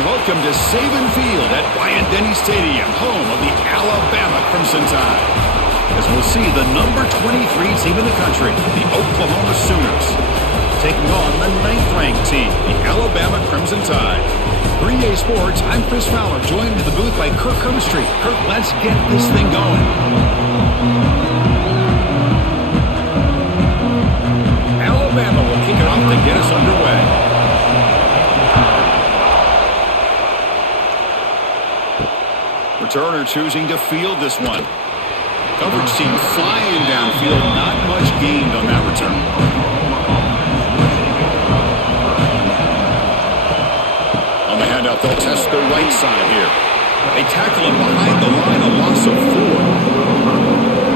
And welcome to Saban Field at Bryant-Denny Stadium, home of the Alabama Crimson Tide. As we'll see the number 23 team in the country, the Oklahoma Sooners, taking on the 9th-ranked team, the Alabama Crimson Tide. For EA Sports, I'm Chris Fowler, joined in the booth by Kirk Herbstreit. Kirk, let's get this thing going. Alabama will kick it off to get us underway. Returner choosing to field this one. Coverage team flying downfield, not much gained on that return. On the handout, they'll test the right side here. They tackle him behind the line, a loss of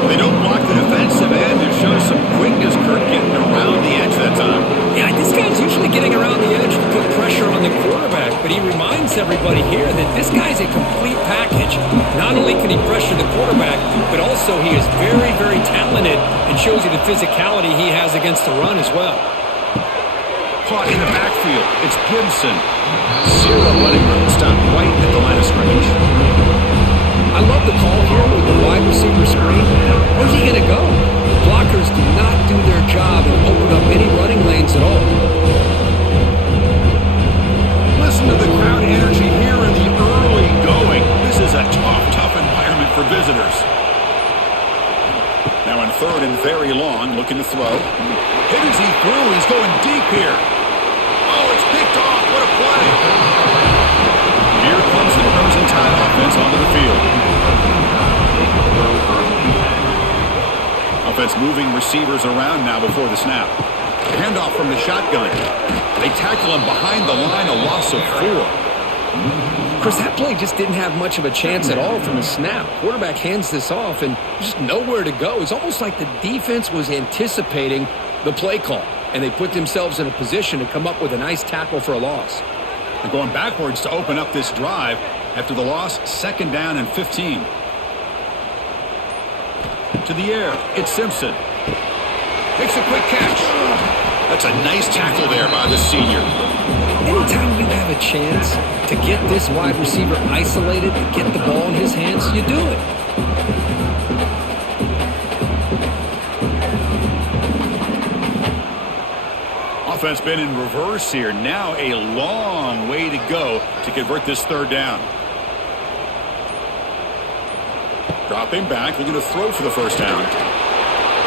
4. They don't block the defensive end. It shows some quickness, Kirk, getting around the edge that time. Yeah, this guy's usually getting around the edge to put pressure on the quarterback, but he reminds everybody here that this guy's a complete package. Not only can he pressure the quarterback, but also he is very, very talented and shows you the physicality he has against the run as well. Caught in the backfield. It's Gibson. Zero running room. Stop right at the line of scrimmage. I love the call here with the wide receiver screen. Where's he going to go? The blockers do not do their job and open up any running lanes at all. Listen to the crowd energy here in the early going. This is a tough environment for visitors. Now in 3rd and very long, looking to throw. Hit as he threw. He's going deep here. Oh, it's picked off. What a play. Here comes the Crimson Tide offense onto the field. Offense moving receivers around now before the snap. Handoff from the shotgun. They tackle him behind the line, a loss of 4. Chris, that play just didn't have much of a chance at all from the snap. Quarterback hands this off and just nowhere to go. It's almost like the defense was anticipating the play call, and they put themselves in a position to come up with a nice tackle for a loss. They're going backwards to open up this drive after the loss, 2nd down and 15. To the air, it's Simpson. Makes a quick catch. That's a nice tackle there by the senior. Anytime you have a chance to get this wide receiver isolated and get the ball in his hands, you do it. Offense been in reverse here. Now a long way to go to convert this 3rd down. Dropping back, looking to throw for the 1st down.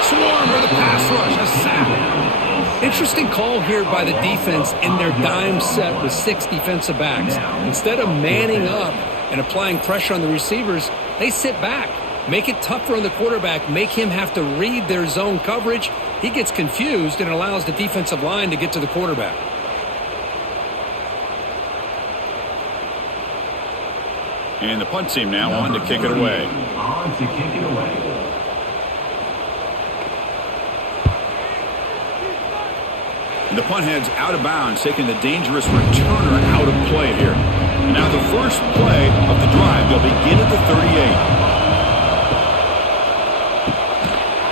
Swarm with a pass rush, a sack. Interesting call here by the defense in their dime set with 6 defensive backs. Instead of manning up and applying pressure on the receivers, they sit back, make it tougher on the quarterback, make him have to read their zone coverage. He gets confused and allows the defensive line to get to the quarterback. And the punt team now on to kick it away. And the punt heads out of bounds, taking the dangerous returner out of play here. And now the first play of the drive. They'll begin at the 38.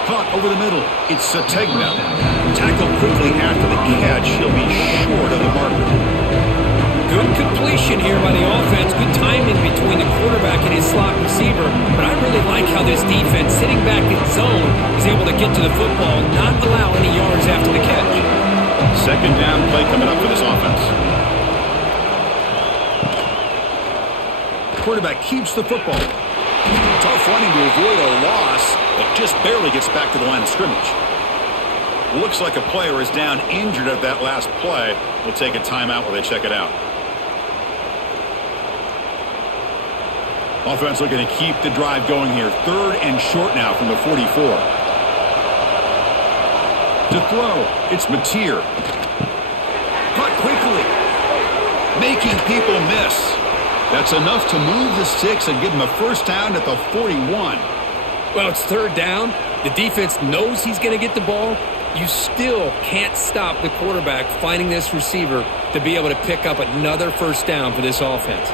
Caught over the middle. It's Sategna. Tackled quickly after the catch. He'll be short of the marker. Good completion here by the offense. Good timing between the quarterback and his slot receiver. But I really like how this defense, sitting back in zone, is able to get to the football and not allow any yards after the catch. 2nd down play coming up for this offense. Quarterback keeps the football. Tough running to avoid a loss, but just barely gets back to the line of scrimmage. Looks like a player is down injured at that last play. We'll take a timeout while they check it out. Offense looking to keep the drive going here. 3rd and short now from the 44. To throw, it's Mateer. Caught quickly. Making people miss. That's enough to move the sticks and give him a 1st down at the 41. Well, it's 3rd down. The defense knows he's going to get the ball. You still can't stop the quarterback finding this receiver to be able to pick up another 1st down for this offense.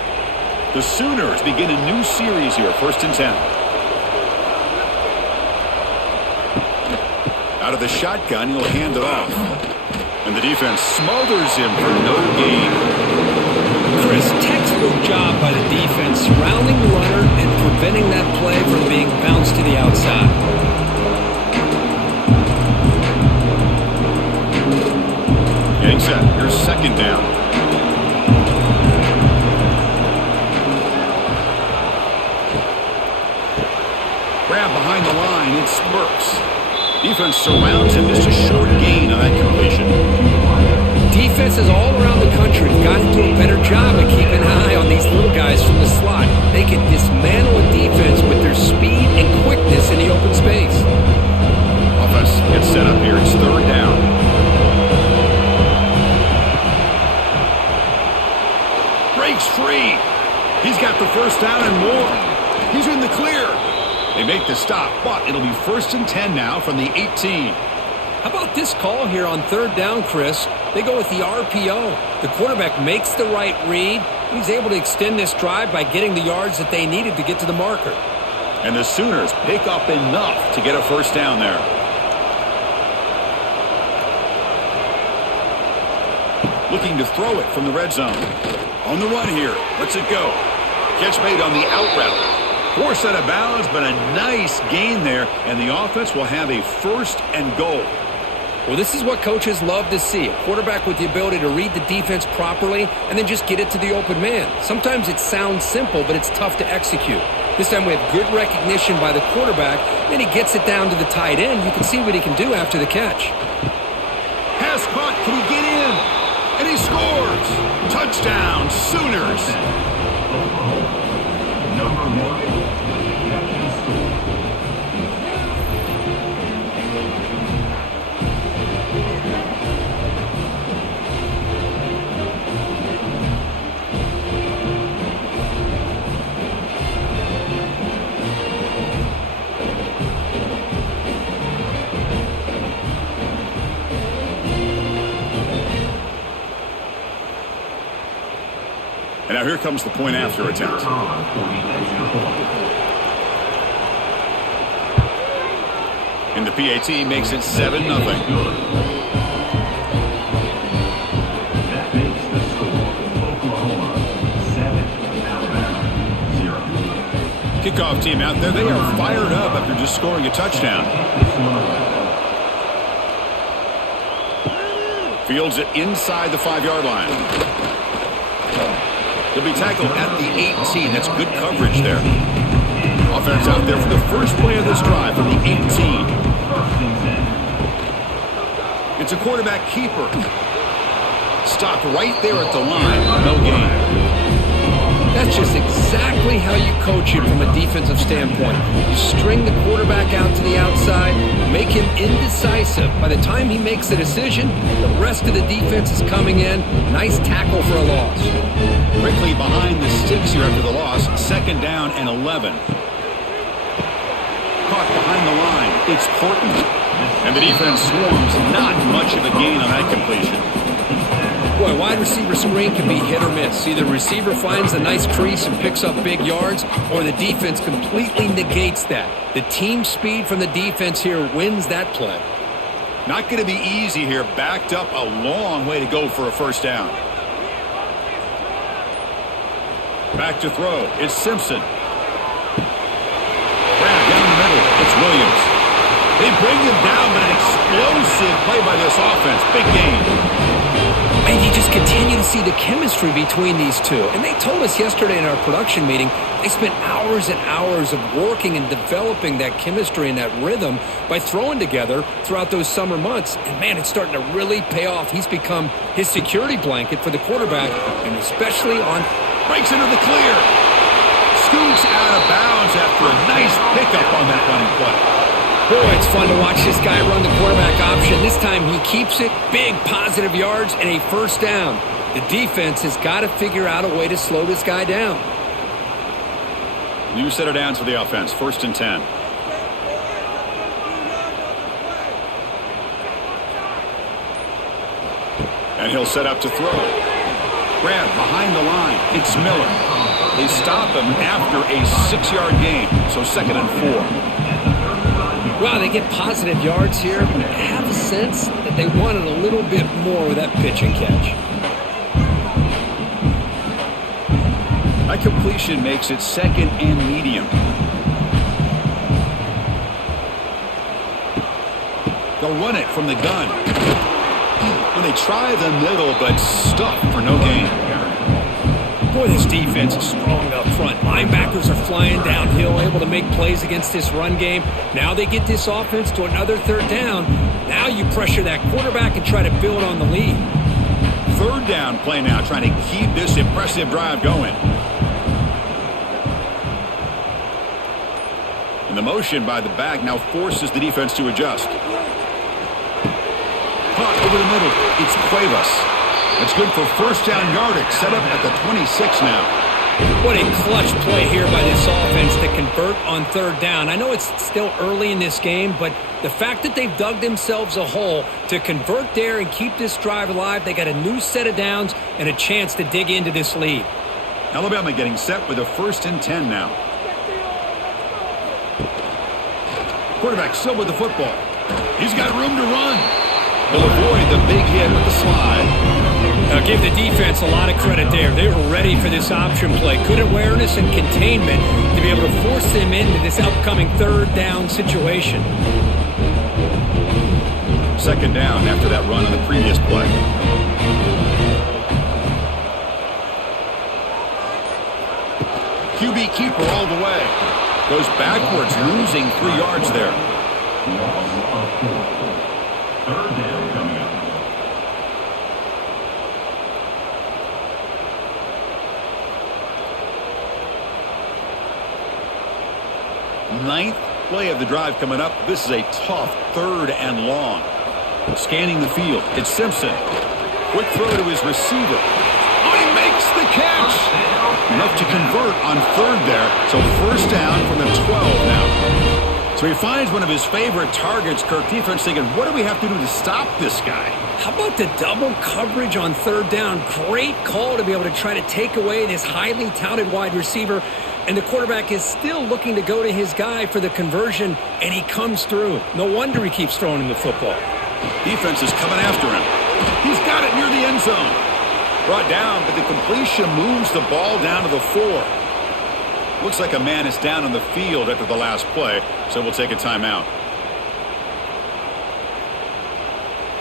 The Sooners begin a new series here, 1st and 10. Out of the shotgun, he'll hand it off. And the defense smothers him for no gain. Chris, Texas line, surrounding the runner and preventing that play from being bounced to the outside. Getting set. Here's second down. Grab behind the line. It spurts. Defense surrounds him. Just a short gain on that completion. Defenses all around the country have got to do a better job of keeping an eye on these little guys from the slot. They can dismantle a defense with their speed and quickness in the open space. Offense gets set up here. It's third down. Breaks free. He's got the first down and more. He's in the clear. They make the stop, but it'll be 1st and 10 now from the 18. How about this call here on third down, Chris? They go with the RPO. The quarterback makes the right read. He's able to extend this drive by getting the yards that they needed to get to the marker. And the Sooners pick up enough to get a first down there. Looking to throw it from the red zone. On the run here. Lets it go. Catch made on the out route. Forced out of bounds, but a nice gain there, and the offense will have a 1st and goal. Well, this is what coaches love to see. A quarterback with the ability to read the defense properly and then just get it to the open man. Sometimes it sounds simple, but it's tough to execute. This time we have good recognition by the quarterback, then he gets it down to the tight end. You can see what he can do after the catch. Pass caught, can he get in? And he scores! Touchdown, Sooners! Number 1. And now here comes the point after attempt. And the PAT makes it 7-0. That makes the score Oklahoma 7, Alabama 0. Kickoff team out there, they are fired up after just scoring a touchdown. Fields it inside the 5-yard line. He'll be tackled at the 18. That's good coverage there. Offense out there for the first play of this drive from the 18. It's a quarterback keeper. Stopped right there at the line. No gain. That's just exactly how you coach it from a defensive standpoint. You string the quarterback out to the outside, make him indecisive. By the time he makes the decision, the rest of the defense is coming in. Nice tackle for a loss. Quickly behind the sticks here after the loss. 2nd down and 11. Caught behind the line. It's Portland. And the defense swarms. Not much of a gain on that completion. Boy, wide receiver screen can be hit or miss. Either the receiver finds a nice crease and picks up big yards, or the defense completely negates that. The team speed from the defense here wins that play. Not going to be easy here. Backed up a long way to go for a first down. Back to throw. It's Simpson. Grab down the middle. It's Williams. They bring him down, but an explosive play by this offense. Big game. And you just continue to see the chemistry between these two. And they told us yesterday in our production meeting, they spent hours and hours of working and developing that chemistry and that rhythm by throwing together throughout those summer months. And, man, it's starting to really pay off. He's become his security blanket for the quarterback, and especially on... Breaks into the clear. Scoots out of bounds after a nice pickup on that running play. Boy, it's fun to watch this guy run the quarterback option. This time he keeps it, big positive yards, and a first down. The defense has got to figure out a way to slow this guy down. New set of downs for the offense, 1st and 10. And he'll set up to throw. Grab behind the line. It's Miller. They stop him after a 6-yard gain, so 2nd and 4. Wow, they get positive yards here, but I have a sense that they wanted a little bit more with that pitch and catch. That completion makes it 2nd and medium. They'll run it from the gun. When they try the middle, but stuffed for no gain. Boy, this defense is strong up front. Linebackers are flying downhill, able to make plays against this run game. Now they get this offense to another 3rd down. Now you pressure that quarterback and try to build on the lead. 3rd down play now, trying to keep this impressive drive going. And the motion by the back now forces the defense to adjust. Caught over the middle. It's Cuevas. That's good for 1st down yardage. Set up at the 26 now. What a clutch play here by this offense to convert on 3rd down. I know it's still early in this game, but the fact that they've dug themselves a hole to convert there and keep this drive alive, they got a new set of downs and a chance to dig into this lead. Alabama getting set with a 1st and 10 now. Quarterback still with the football. He's got room to run. He'll avoid the big hit with the slide. Now give the defense a lot of credit there. They were ready for this option play. Good awareness and containment to be able to force them into this upcoming 3rd down situation. 2nd down after that run on the previous play. QB keeper all the way. Goes backwards, losing 3 yards there. Loss of 4. 3rd down coming up. Ninth play of the drive coming up. This is a tough 3rd and long. Scanning the field. It's Simpson. Quick throw to his receiver. Oh, he makes the catch. Enough to convert on 3rd there. So 1st down from the 12 now. So he finds one of his favorite targets. Kirk, defense thinking, what do we have to do to stop this guy? How about the double coverage on 3rd down? Great call to be able to try to take away this highly touted wide receiver. And the quarterback is still looking to go to his guy for the conversion, and he comes through. No wonder he keeps throwing him the football. Defense is coming after him. He's got it near the end zone. Brought down, but the completion moves the ball down to the 4. Looks like a man is down on the field after the last play, so we'll take a timeout.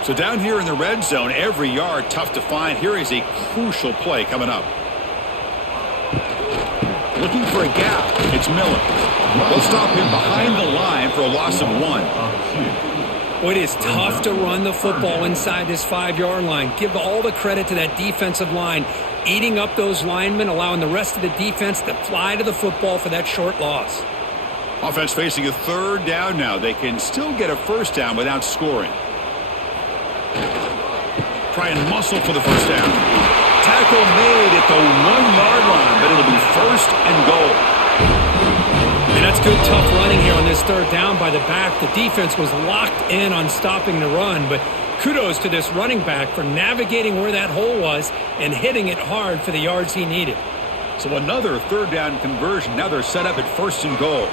So down here in the red zone, every yard tough to find. Here is a crucial play coming up. Looking for a gap. It's Miller. They'll stop him behind the line for a loss of 1. Well, it is tough to run the football inside this 5-yard line. Give all the credit to that defensive line, eating up those linemen, allowing the rest of the defense to fly to the football for that short loss. Offense facing a 3rd down now. They can still get a 1st down without scoring. Try and muscle for the 1st down. Tackle made at the 1-yard line, but it'll be 1st and goal. And that's good, tough running here on this 3rd down by the back. The defense was locked in on stopping the run, but kudos to this running back for navigating where that hole was and hitting it hard for the yards he needed. So another 3rd down conversion. Now they're set up at 1st and goal.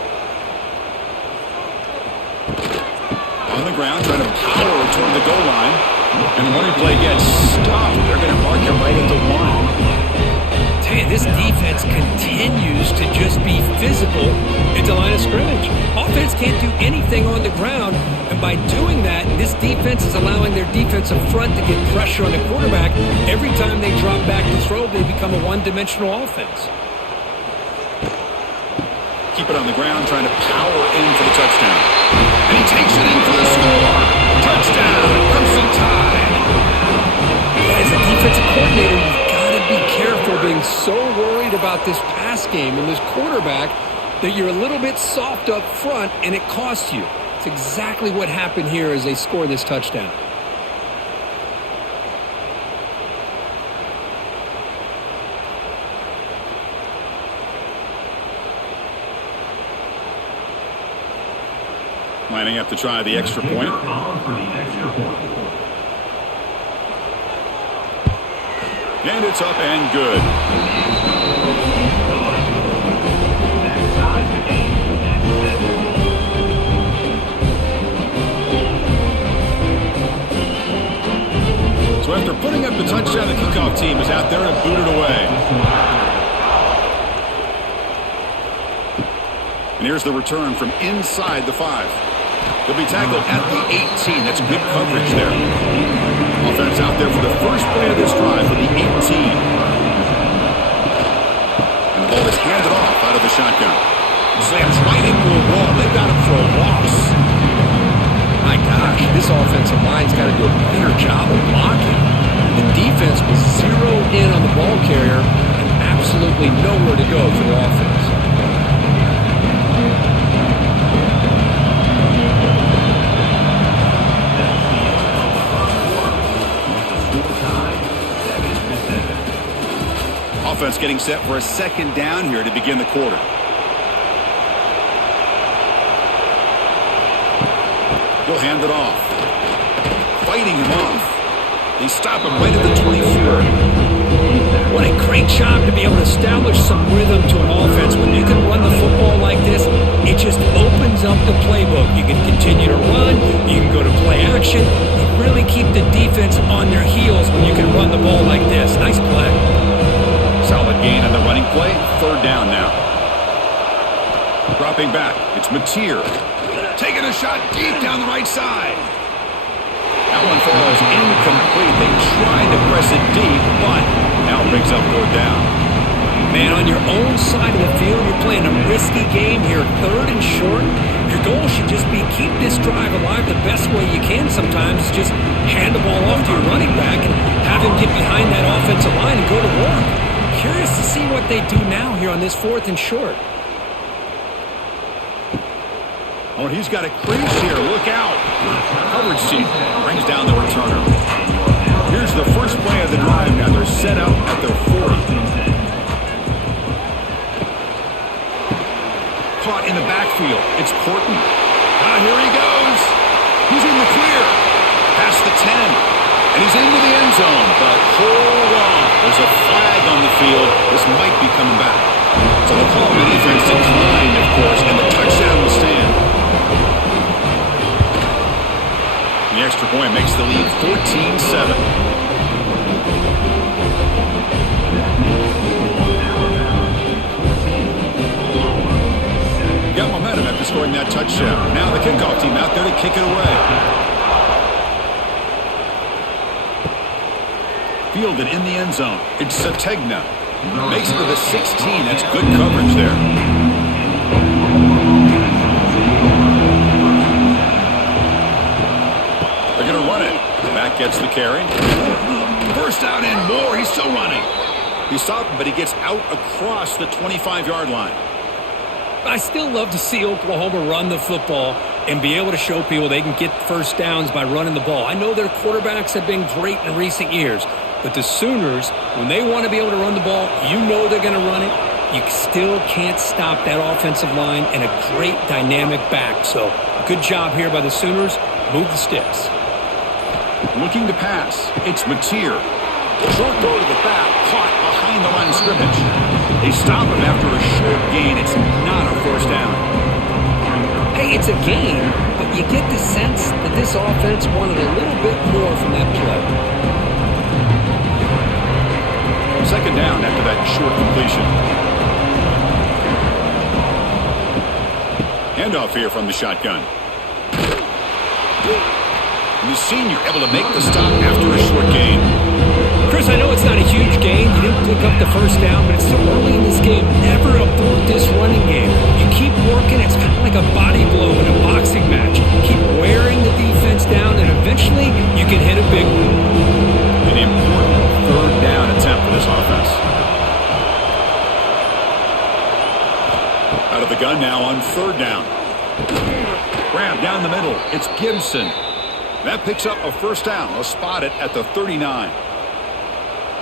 On the ground, trying to power toward the goal line. And the running play gets stopped. They're going to mark it right at the 1. Tell you, this defense continues to just be physical at the line of scrimmage. Offense can't do anything on the ground, and by doing that, this defense is allowing their defensive front to get pressure on the quarterback. Every time they drop back to throw, they become a one-dimensional offense. Keep it on the ground, trying to power in for the touchdown. And he takes it in for the score. Touchdown, Crimson Tide. As a defensive coordinator, you've got to be careful being so worried about this pass game and this quarterback that you're a little bit soft up front and it costs you. It's exactly what happened here as they score this touchdown. Lining up to try the extra point. And it's up and good. So after putting up the touchdown, the kickoff team is out there to boot it away. here's the return from inside the 5. He'll be tackled at the 18. That's good coverage there. Offense out there for the first play of this drive from the 18. And the ball is handed off out of the shotgun. Slams right into a wall. They've got him for a loss. My gosh, this offensive line's got to do a better job of blocking. The defense was zeroed in on the ball carrier and absolutely nowhere to go for the offense. Offense getting set for a second down here to begin the quarter. He'll hand it off. Fighting him off. They stop him right at the 24. What a great job to be able to establish some rhythm to an offense. When you can run the football like this, it just opens up the playbook. You can continue to run. You can go to play action. You really keep the defense on their heels when you can run the ball like this. Nice play. Solid gain on the running play. Third down now. Dropping back. It's Mateer. Taking a shot deep down the right side. That one falls incomplete. They tried to press it deep, but now it brings up third down. Man, on your own side of the field, you're playing a risky game here. Third and short. Your goal should just be keep this drive alive the best way you can sometimes. Just hand the ball off to your running back and have him get behind that offensive line and go to work. Curious to see what they do now here on this 4th and short. Oh, he's got a crease here. Look out. Coverage team brings down the returner. Here's the first play of the drive now. They're set up at their 40. Caught in the backfield. It's Horton. Here he goes. He's in the clear. Past the 10. And he's into the end zone. But hold on. There's a flag on the field. This might be coming back. So the call of the defense declined, of course, and the touchdown will stand. The extra point makes the lead 14-7. Got momentum after scoring that touchdown. Now the kickoff team out there to kick it away. Fielded in the end zone. It's Sategna. Makes it to the 16. That's good coverage there. They're going to run it. The back gets the carry. First down and more. He's still running. He stopped, but he gets out across the 25-yard line. I still love to see Oklahoma run the football and be able to show people they can get first downs by running the ball. I know their quarterbacks have been great in recent years, but the Sooners, when they want to be able to run the ball, you know they're going to run it. You still can't stop that offensive line and a great dynamic back. So good job here by the Sooners. Move the sticks. Looking to pass. It's Mateer. Short throw to the back, caught behind the line of scrimmage. They stop him after a short gain. It's not a first down. Hey, it's a gain, but you get the sense that this offense wanted a little bit more from that play. Second down after that short completion. Handoff here from the shotgun. And the senior able to make the stop after a short gain. Chris, I know it's not a huge gain. You didn't pick up the first down, but it's still early in this game. Never abort this running game. You keep working. It's kind of like a body blow in a boxing match. Keep wearing the defense down, and eventually you can hit a big one. An important third down attempt for this offense. Out of the gun now on third down. Grab down the middle. It's Gibson. That picks up a first down. They'll spot it at the 39.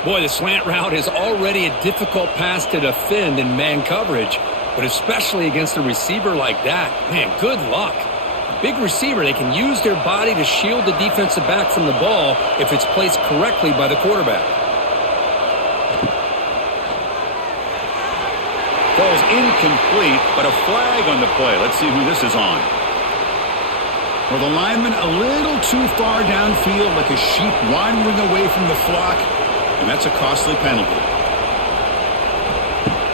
Boy, the slant route is already a difficult pass to defend in man coverage, but especially against a receiver like that. Man, good luck. Big receiver, they can use their body to shield the defensive back from the ball if it's placed correctly by the quarterback. Falls incomplete, but a flag on the play. Let's see who this is on. Well, the lineman a little too far downfield, like a sheep wandering away from the flock, and that's a costly penalty.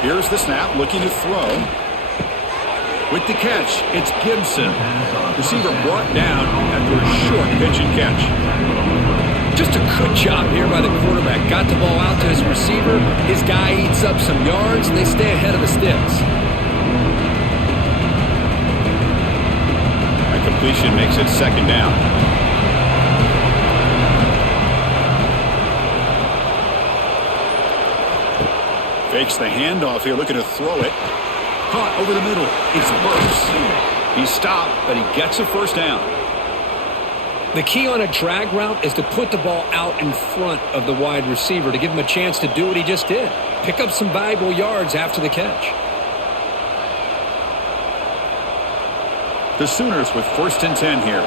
Here's the snap, looking to throw. With the catch, it's Gibson. Receiver brought down after a short pitch and catch. Just a good job here by the quarterback. Got the ball out to his receiver. His guy eats up some yards, and they stay ahead of the sticks. A completion makes it second down. Fakes the handoff here, looking to throw it. Caught over the middle. It's Burks. He stopped, but he gets a first down. The key on a drag route is to put the ball out in front of the wide receiver to give him a chance to do what he just did. Pick up some valuable yards after the catch. The Sooners with 1st and 10 here.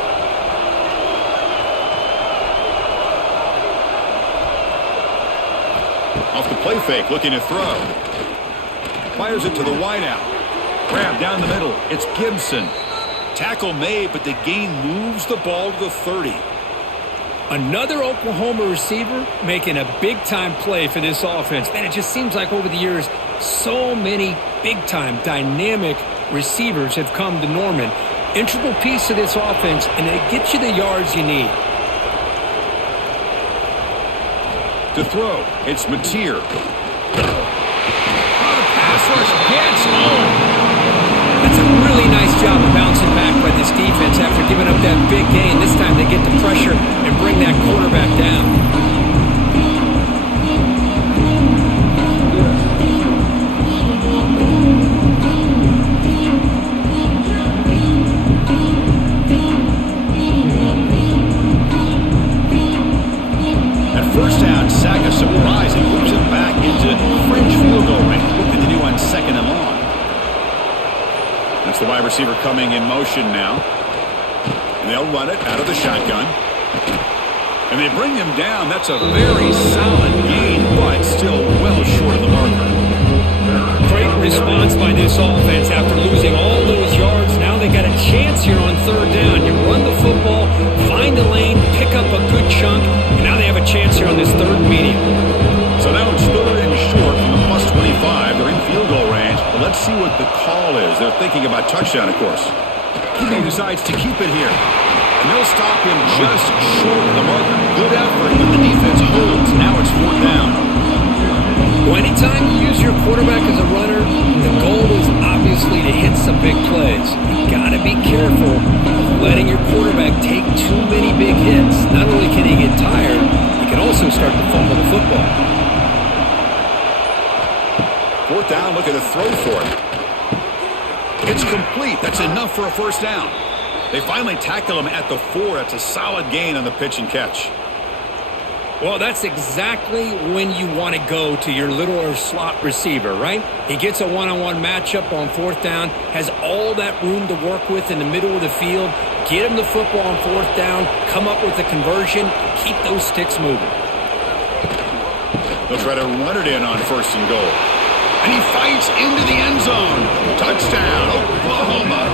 Off the play fake, looking to throw. Fires it to the wideout. Grab down the middle. It's Gibson. Tackle made, but the gain moves the ball to the 30. Another Oklahoma receiver making a big-time play for this offense. Man, it just seems like over the years, so many big-time, dynamic receivers have come to Norman. Integral piece of this offense, and they get you the yards you need. To throw, it's Mateer. Pass rush gets home. That's a really nice job of bouncing back by this defense after giving up that big gain. This time they get the pressure and bring that quarterback down. First down, sack a surprise and moves it back into fringe field goal range. What can they do on 2nd and long? That's the wide receiver coming in motion now. And they'll run it out of the shotgun. And they bring him down. That's a very solid gain, but still well short of the marker. Great response by this offense after losing all those yards. Now they got a chance here on 3rd down. You run the football, find the lane, pick up a good chunk, and now they have a chance here on this 3rd and medium. So now it's 3rd and short from the plus 25. They're in field goal range. But let's see what the call is. They're thinking about touchdown, of course. He decides to keep it here. And they'll stop him just short of the marker. Good effort, but the defense holds. Now it's 4th down. Well, anytime you use your quarterback as a runner, the goal is obviously to hit some big plays. You got to be careful of letting your quarterback take too many big hits. Not only can he get tired, he can also start to fumble the football. 4th down, look at the throw for it. It's complete. That's enough for a first down. They finally tackle him at the 4. That's a solid gain on the pitch and catch. Well, that's exactly when you want to go to your littler slot receiver, right? He gets a one-on-one matchup on 4th down, has all that room to work with in the middle of the field. Get him the football on 4th down, come up with a conversion, keep those sticks moving. They'll try to run it in on 1st and goal. And he fights into the end zone. Touchdown, Oklahoma.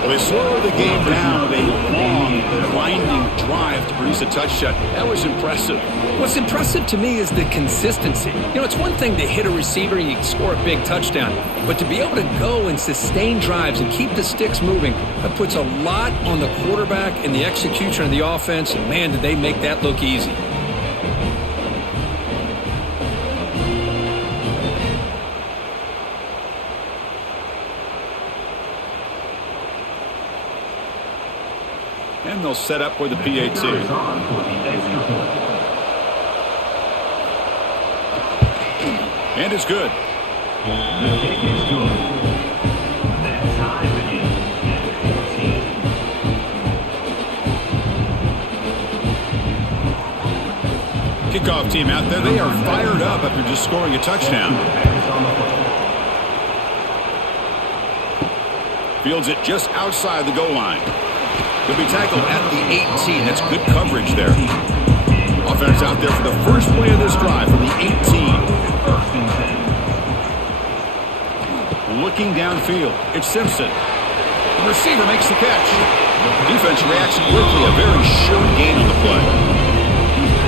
Well, they slow the game down with a long, winding drive to produce a touchdown. That was impressive. What's impressive to me is the consistency. You know, it's one thing to hit a receiver and you score a big touchdown, but to be able to go and sustain drives and keep the sticks moving, that puts a lot on the quarterback and the execution of the offense, and man, did they make that look easy. And they'll set up for the PAT. And it's good. Kickoff team out there. They are fired up after just scoring a touchdown. Fields it just outside the goal line. He'll be tackled at the 18. That's good coverage there. Offense out there for the first play of this drive from the 18. Looking downfield, it's Simpson. The receiver makes the catch. Defense reacts quickly. A very short gain on the play.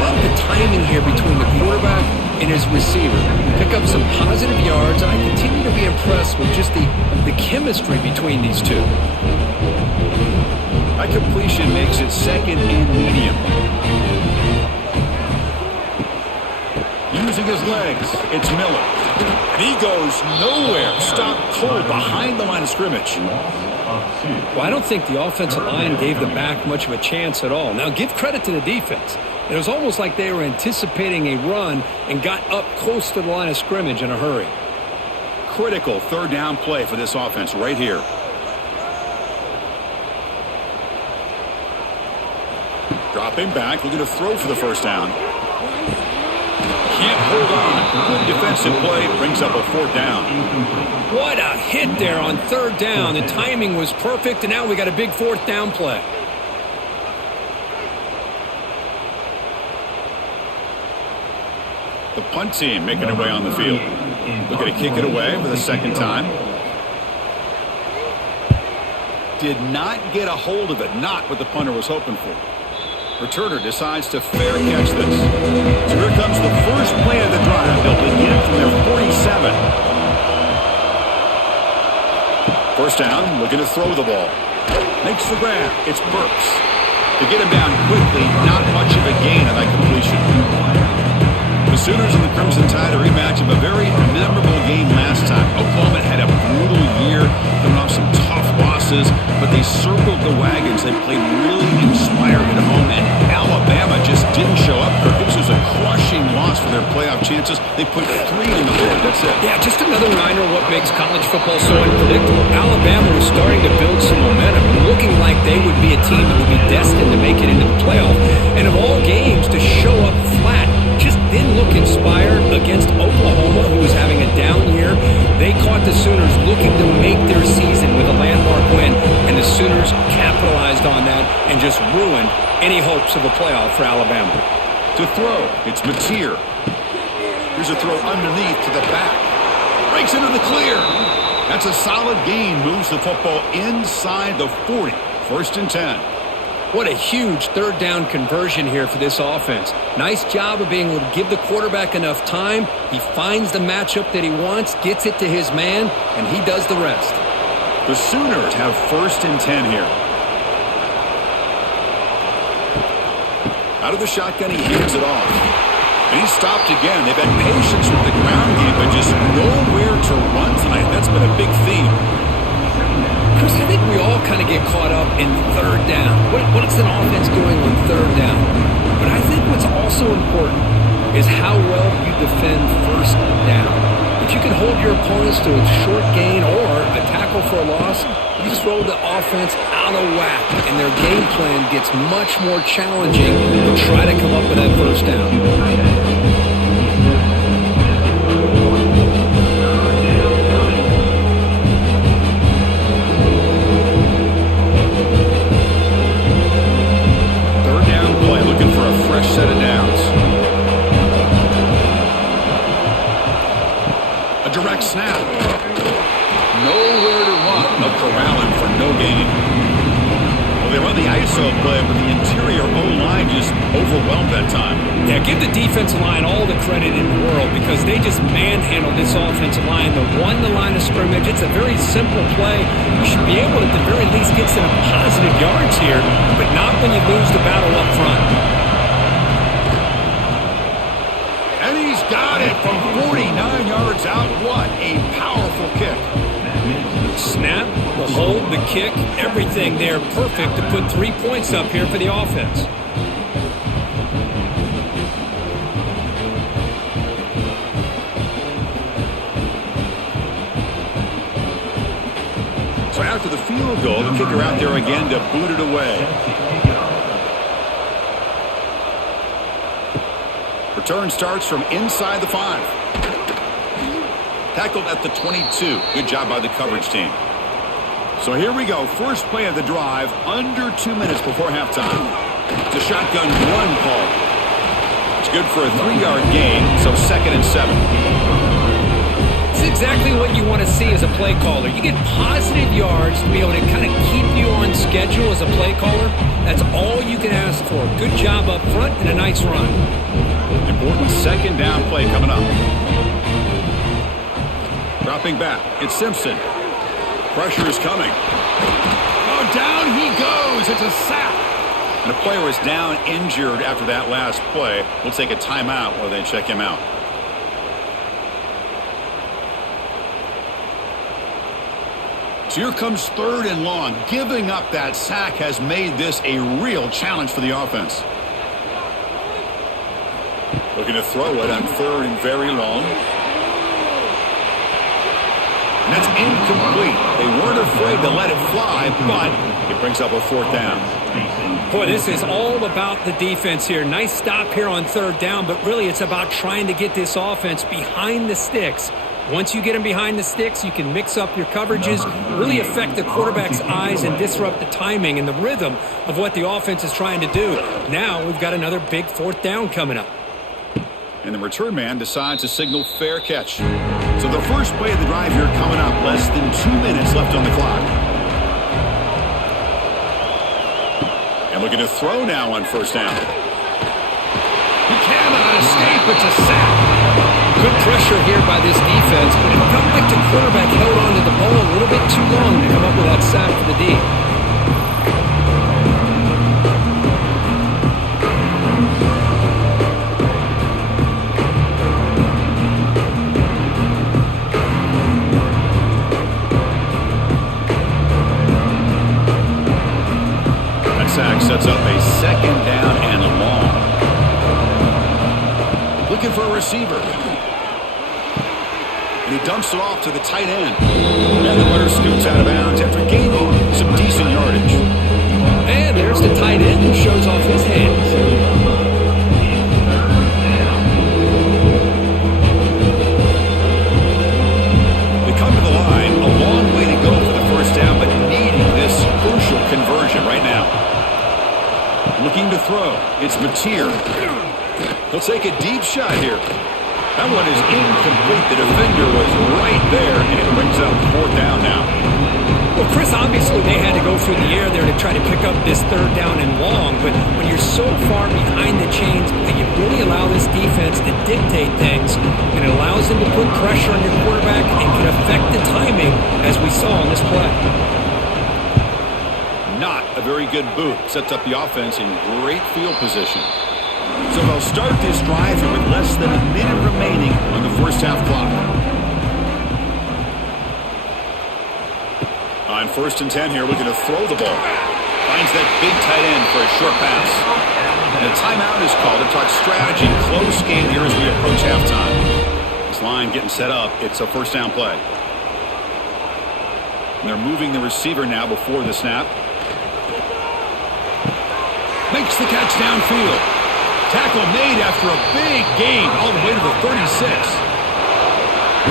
Love the timing here between the quarterback and his receiver. Pick up some positive yards, and I continue to be impressed with just the chemistry between these two. That completion makes it second and medium. Using his legs, it's Miller. And he goes nowhere. Stopped cold behind the line of scrimmage. Well, I don't think the offensive line gave the back much of a chance at all. Now, give credit to the defense. It was almost like they were anticipating a run and got up close to the line of scrimmage in a hurry. Critical third down play for this offense right here. Dropping back, looking to throw for the first down. Can't hold on. Good defensive play, brings up a fourth down. What a hit there on third down. The timing was perfect, and now we got a big fourth down play. The punt team making their way on the field. Looking to kick it away for the second time. Did not get a hold of it. Not what the punter was hoping for. Returner decides to fair catch this. So here comes the first play of the drive. They'll begin from their 47. First down, looking to throw the ball. Makes the grab. It's Burks. To get him down quickly, not much of a gain on that completion. The Sooners and the Crimson Tide, a rematch of a very memorable game last time. Oklahoma had a brutal year, coming off some tough losses, but they circled the wagons. They played really inspired at home, and Alabama just didn't show up. This was a crushing loss for their playoff chances. They put 3 in the board. That's it. Yeah, just another reminder of what makes college football so unpredictable. Alabama was starting to build some momentum, looking like they would be a team that would be destined to make it into the playoff. And of all games, to show up flat just didn't look inspired against Oklahoma, who was having a down year. They caught the Sooners looking to make their season with a landmark win, and the Sooners capitalized on that and just ruined any hopes of a playoff for Alabama. To throw, it's Mateer. Here's a throw underneath to the back. Breaks into the clear. That's a solid gain. Moves the football inside the 40. First and 10. What a huge third down conversion here for this offense. Nice job of being able to give the quarterback enough time. He finds the matchup that he wants, gets it to his man, and he does the rest. The Sooners have first and 10 here. Out of the shotgun, he hands it off. And he's stopped again. They've had patience with the ground game, but just nowhere to run tonight. That's been a big theme. Chris, I think we all kind of get caught up in third down. What's an offense doing on third down? But I think what's also important is how well you defend first down. If you can hold your opponents to a short gain or a tackle for a loss, you throw the offense out of whack, and their game plan gets much more challenging to try to come up with that first down. Set of downs. A direct snap. Nowhere to run. No corralling for no gain. Well, they run the ISO play, but the interior O-line just overwhelmed that time. Yeah, give the defensive line all the credit in the world because they just manhandled this offensive line. They won the line of scrimmage. It's a very simple play. You should be able to, at the very least, get some positive yards here, but not when you lose the battle up front. Got it from 49 yards out. What a powerful kick. Snap, the hold, the kick, everything there perfect to put 3 points up here for the offense. So after the field goal, the kicker out there again to boot it away. Return starts from inside the 5. Tackled at the 22. Good job by the coverage team. So here we go. First play of the drive, under 2 minutes before halftime. It's a shotgun run call. It's good for a 3-yard gain, so 2nd and 7. It's exactly what you want to see as a play caller. You get positive yards to be able to kind of keep you on schedule as a play caller. That's all you can ask for. Good job up front and a nice run. Important second down play coming up. Dropping back, it's Simpson. Pressure is coming. Oh, down he goes. It's a sack. And a player is down injured after that last play. We'll take a timeout while they check him out. So here comes 3rd and long. Giving up that sack has made this a real challenge for the offense. Looking to throw it on 3rd and very long. And that's incomplete. They weren't afraid to let it fly, but it brings up a 4th down. Boy, this is all about the defense here. Nice stop here on 3rd down, but really it's about trying to get this offense behind the sticks. Once you get them behind the sticks, you can mix up your coverages, really affect the quarterback's eyes and disrupt the timing and the rhythm of what the offense is trying to do. Now we've got another big 4th down coming up. And the return man decides to signal fair catch. So the first play of the drive here coming up. Less than 2 minutes left on the clock. And looking to throw now on 1st down. He cannot escape. It's a sack. Good pressure here by this defense, but it felt like the quarterback held on to the ball a little bit too long to come up with that sack for the D. Sack sets up a 2nd down and long. Looking for a receiver. And he dumps it off to the tight end. And the runner scoots out of bounds after gaining some decent yardage. And there's the tight end who shows off his hands. They come to the line. A long way to go for the 1st down, but needing this crucial conversion right now. Looking to throw. It's Mateer. He'll take a deep shot here. That one is incomplete. The defender was right there, and it brings up 4th down now. Well, Chris, obviously they had to go through the air there to try to pick up this 3rd down and long, but when you're so far behind the chains, you really allow this defense to dictate things, and it allows them to put pressure on your quarterback and can affect the timing, as we saw on this play. Not a very good boot. Sets up the offense in great field position. So they'll start this drive here with less than a minute remaining on the 1st half clock. On 1st and 10 here, looking to throw the ball. Finds that big tight end for a short pass. And a timeout is called to talk strategy. Close game here as we approach halftime. This line getting set up. It's a 1st down play. And they're moving the receiver now before the snap. Makes the catch downfield. Tackle made after a big gain all the way to the 36.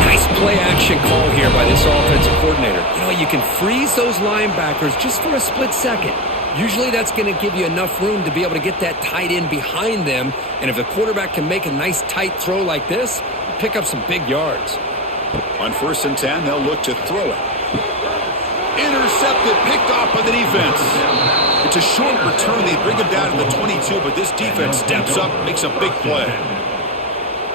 Nice play action call here by this offensive coordinator. You know, you can freeze those linebackers just for a split second. Usually that's going to give you enough room to be able to get that tight end behind them. And if the quarterback can make a nice tight throw like this, pick up some big yards. On 1st and 10, they'll look to throw it. Intercepted, picked off by the defense. It's a short return. They bring him down to the 22, but this defense steps up, makes a big play.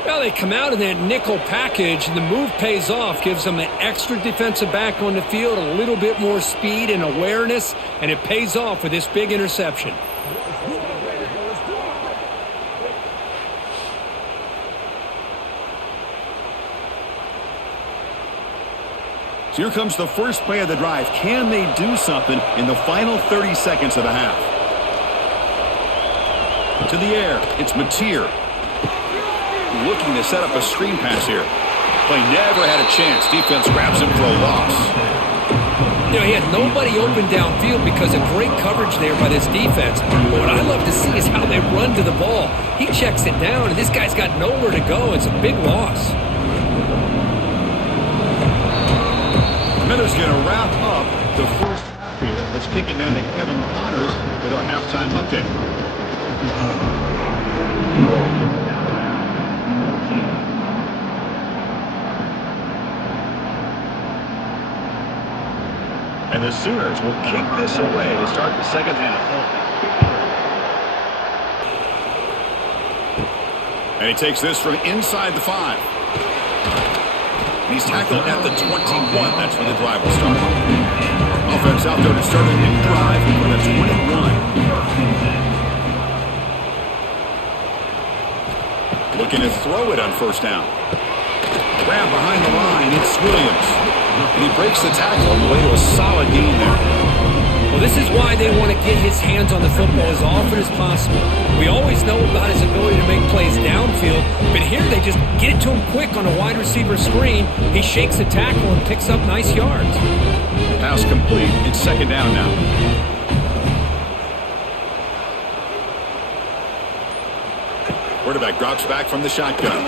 Well, they come out in that nickel package, and the move pays off, gives them an extra defensive back on the field, a little bit more speed and awareness, and it pays off with this big interception. So here comes the first play of the drive. Can they do something in the final 30 seconds of the half? To the air, it's Mateer. Looking to set up a screen pass here. Play never had a chance. Defense grabs him for a loss. You know, he had nobody open downfield because of great coverage there by this defense. But what I love to see is how they run to the ball. He checks it down, and this guy's got nowhere to go. It's a big loss. Miller's going to wrap up the first half here. Let's kick it down to Kevin Connors with our halftime update. And the Sooners will kick this away to start the second half. And he takes this from inside the 5. He's tackled at the 21. That's where the drive will start. Offense out there to start a new drive for the 21. Looking to throw it on first down. Grab behind the line. It's Williams. And he breaks the tackle on the way to a solid gain there. Well, this is why they want to get his hands on the football as often as possible. We always know about his ability to make plays downfield, but here they just get it to him quick on a wide receiver screen. He shakes the tackle and picks up nice yards. Pass complete. It's second down now. Quarterback drops back from the shotgun.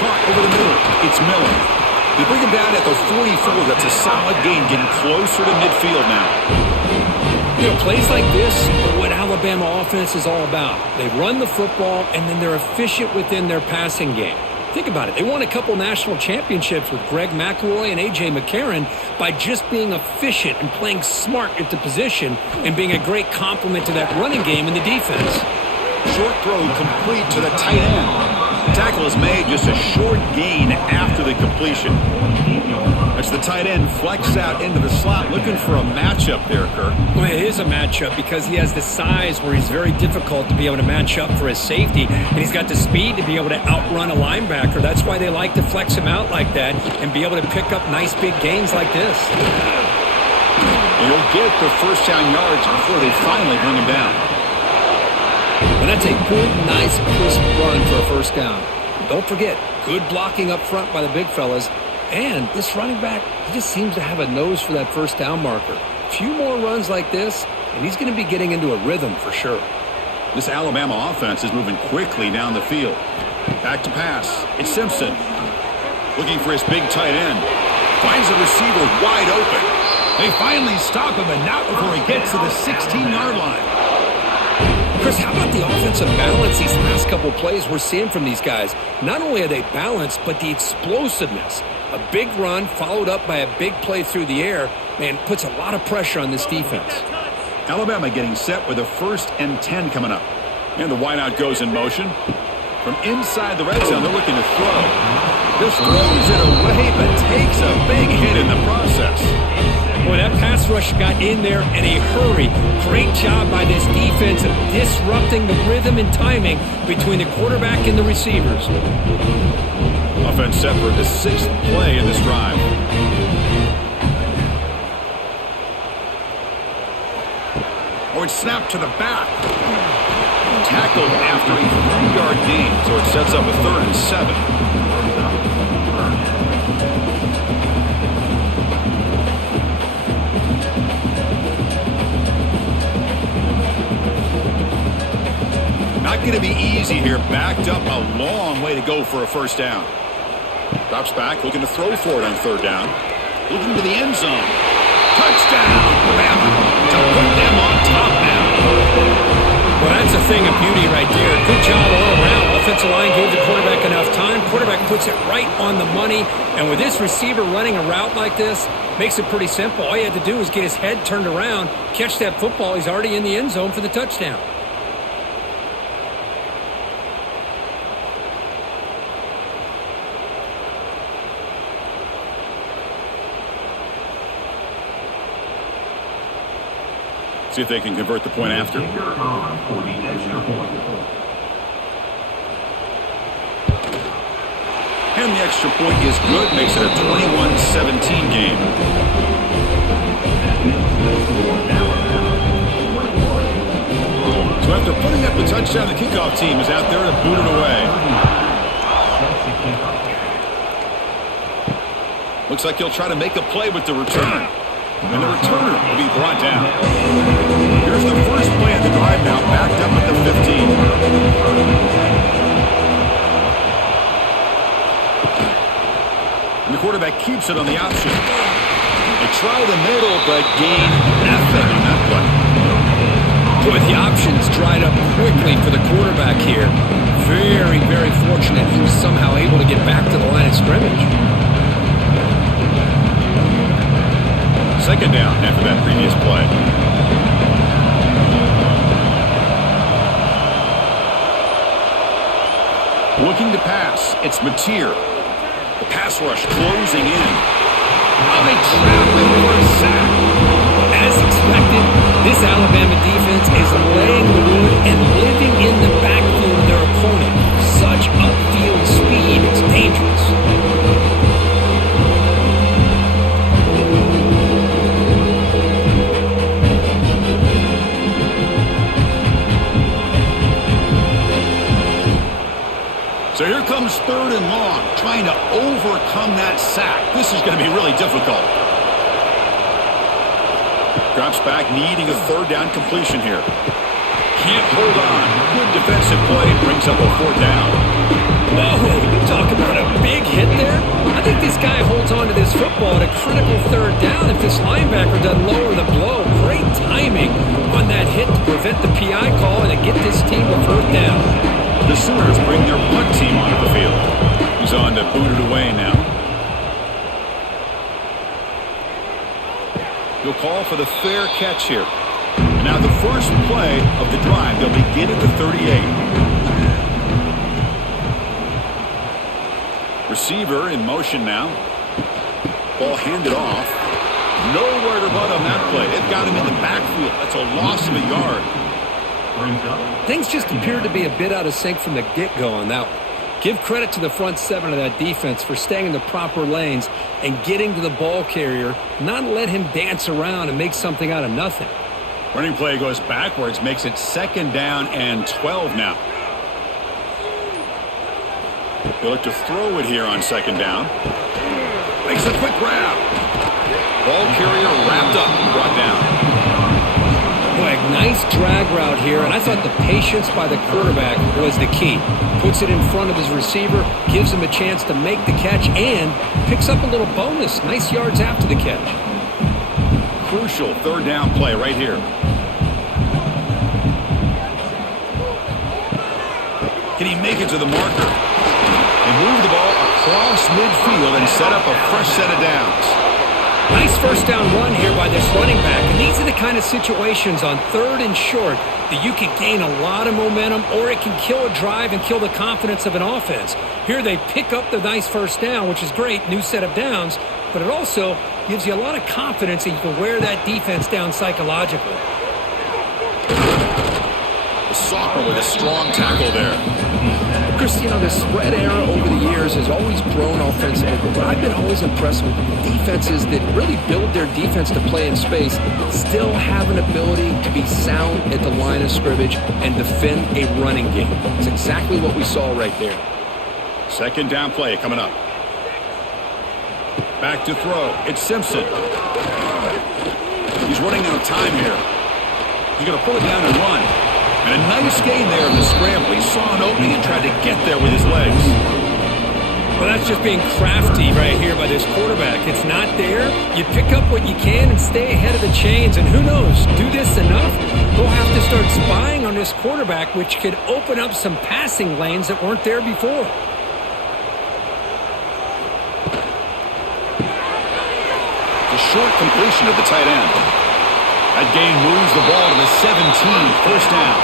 Caught over the middle. It's Miller. They bring him down at the 44. That's a solid gain, getting closer to midfield now. You know, plays like this are what Alabama offense is all about. They run the football, and then they're efficient within their passing game. Think about it. They won a couple national championships with Greg McElroy and A.J. McCarron by just being efficient and playing smart at the position and being a great complement to that running game in the defense. Short throw complete to the tight end. Tackle is made, just a short gain after the completion. As the tight end flex out into the slot, looking for a matchup there, Kirk. Well, it is a matchup because he has the size where he's very difficult to be able to match up for his safety, and he's got the speed to be able to outrun a linebacker. That's why they like to flex him out like that and be able to pick up nice big gains like this. He'll get the first down yards before they finally bring him down. And that's a good, nice, crisp run for a first down. Don't forget, good blocking up front by the big fellas. And this running back, he just seems to have a nose for that first down marker. A few more runs like this, and he's going to be getting into a rhythm for sure. This Alabama offense is moving quickly down the field. Back to pass. It's Simpson. Looking for his big tight end. Finds the receiver wide open. They finally stop him, and not before he gets to the 16-yard line. Chris, how about the offensive balance these last couple plays we're seeing from these guys? Not only are they balanced, but the explosiveness. A big run followed up by a big play through the air, man, puts a lot of pressure on this defense. Alabama getting set with a 1st and 10 coming up. And the wideout goes in motion. From inside the red zone, they're looking to throw. Just throws it away, but takes a big hit in the process. Boy, that pass rush got in there in a hurry. Great job by this defense of disrupting the rhythm and timing between the quarterback and the receivers. Offense set for the 6th play in this drive. Oh, it's snapped to the back. Tackled after a 3-yard gain, so it sets up a 3rd and 7. Not going to be easy here. Backed up a long way to go for a first down. Drops back, looking to throw for it on 3rd down. Looking to the end zone. Touchdown, Alabama, to put them on top now. Well, that's a thing of beauty right there. Good job all around. Offensive line gave the quarterback enough time. Quarterback puts it right on the money. And with this receiver running a route like this, makes it pretty simple. All he had to do was get his head turned around, catch that football. He's already in the end zone for the touchdown. See if they can convert the point after. And the extra point is good, makes it a 21-17 game. So after putting up the touchdown, the kickoff team is out there to boot it away. Looks like he'll try to make a play with the return. And the returner will be brought down. Here's the first play of the drive now, backed up at the 15. And the quarterback keeps it on the option. They try the middle, but gain nothing on that play. Boy, the options dried up quickly for the quarterback here. Very, very fortunate he was somehow able to get back to the line of scrimmage. Second down after that previous play. Looking to pass. It's Mateer. The pass rush closing in. Oh, they trap him for a sack. As expected, this Alabama defense is laying the wood and living in the backfield of their opponent. Such upfield speed, it's dangerous. So here comes 3rd and long, trying to overcome that sack. This is going to be really difficult. Drops back, needing a 3rd down completion here. Can't hold on. Good defensive play, brings up a 4th down. Whoa, you talk about a big hit there. I think this guy holds on to this football at a critical 3rd down if this linebacker doesn't lower the blow. Great timing on that hit to prevent the PI call and to get this team a 4th down. The Sooners bring their punt team onto the field. He's on to boot it away now. He'll call for the fair catch here. And now the first play of the drive. They'll begin at the 38. Receiver in motion now. Ball handed off. Nowhere to run on that play. They've got him in the backfield. That's a loss of a yard. Things just appeared to be a bit out of sync from the get-go on that one. Give credit to the front 7 of that defense for staying in the proper lanes and getting to the ball carrier, not let him dance around and make something out of nothing. Running play goes backwards, makes it 2nd down and 12 now. They look to throw it here on 2nd down. Makes a quick grab. Ball carrier wrapped up, brought down. Boy, nice drag route here, and I thought the patience by the quarterback was the key. Puts it in front of his receiver, gives him a chance to make the catch, and picks up a little bonus. Nice yards after the catch. Crucial 3rd down play right here. Can he make it to the marker? And move the ball across midfield and set up a fresh set of downs. Nice 1st down run here by this running back. And these are the kind of situations on 3rd and short that you can gain a lot of momentum, or it can kill a drive and kill the confidence of an offense. Here they pick up the nice 1st down, which is great, new set of downs, but it also gives you a lot of confidence that you can wear that defense down psychologically. The Sophomore with a strong tackle there. Chris, you know, the spread era over the years has always grown offensively, but I've been always impressed with defenses that really build their defense to play in space, still have an ability to be sound at the line of scrimmage and defend a running game. It's exactly what we saw right there. 2nd down play coming up. Back to throw. It's Simpson. He's running out of time here. He's going to pull it down and run. And a nice gain there in the scramble. He saw an opening and tried to get there with his legs. Well, that's just being crafty right here by this quarterback. It's not there. You pick up what you can and stay ahead of the chains. And who knows, do this enough, we'll have to start spying on this quarterback, which could open up some passing lanes that weren't there before. The short completion of the tight end. That gain moves the ball to the 17, 1st down.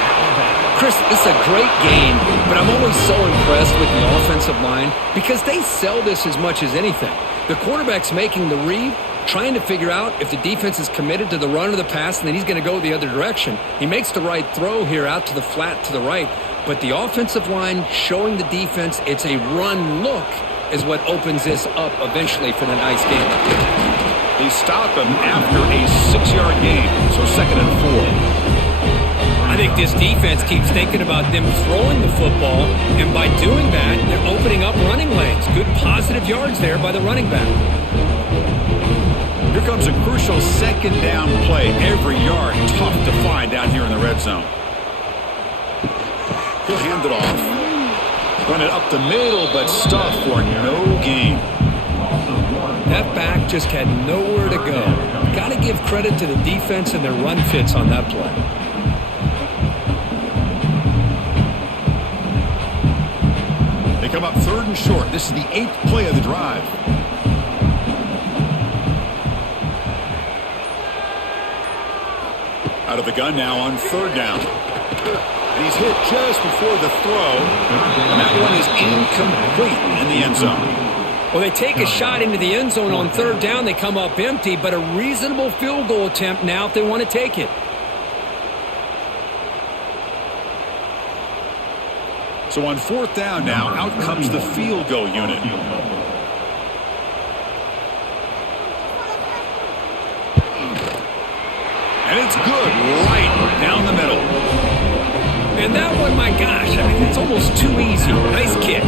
Chris, it's a great game, but I'm always so impressed with the offensive line because they sell this as much as anything. The quarterback's making the read, trying to figure out if the defense is committed to the run or the pass, and then he's going to go the other direction. He makes the right throw here out to the flat to the right, but the offensive line showing the defense it's a run look is what opens this up eventually for the nice game. They stop him after a 6-yard gain, so 2nd and 4. I think this defense keeps thinking about them throwing the football, and by doing that, they're opening up running lanes. Good positive yards there by the running back. Here comes a crucial 2nd down play. Every yard tough to find down here in the red zone. He'll hand it off. Run it up the middle, but stuffed for no gain. That back just had nowhere to go. Got to give credit to the defense and their run fits on that play. They come up 3rd and short. This is the 8th play of the drive. Out of the gun now on 3rd down. And he's hit just before the throw. And that one is incomplete in the end zone. Well, they take a shot into the end zone on third down. They come up empty, but a reasonable field goal attempt now if they want to take it. So on fourth down now, out comes the field goal unit. And it's good right down the middle. And that one, my gosh, I mean, it's almost too easy. Nice kick.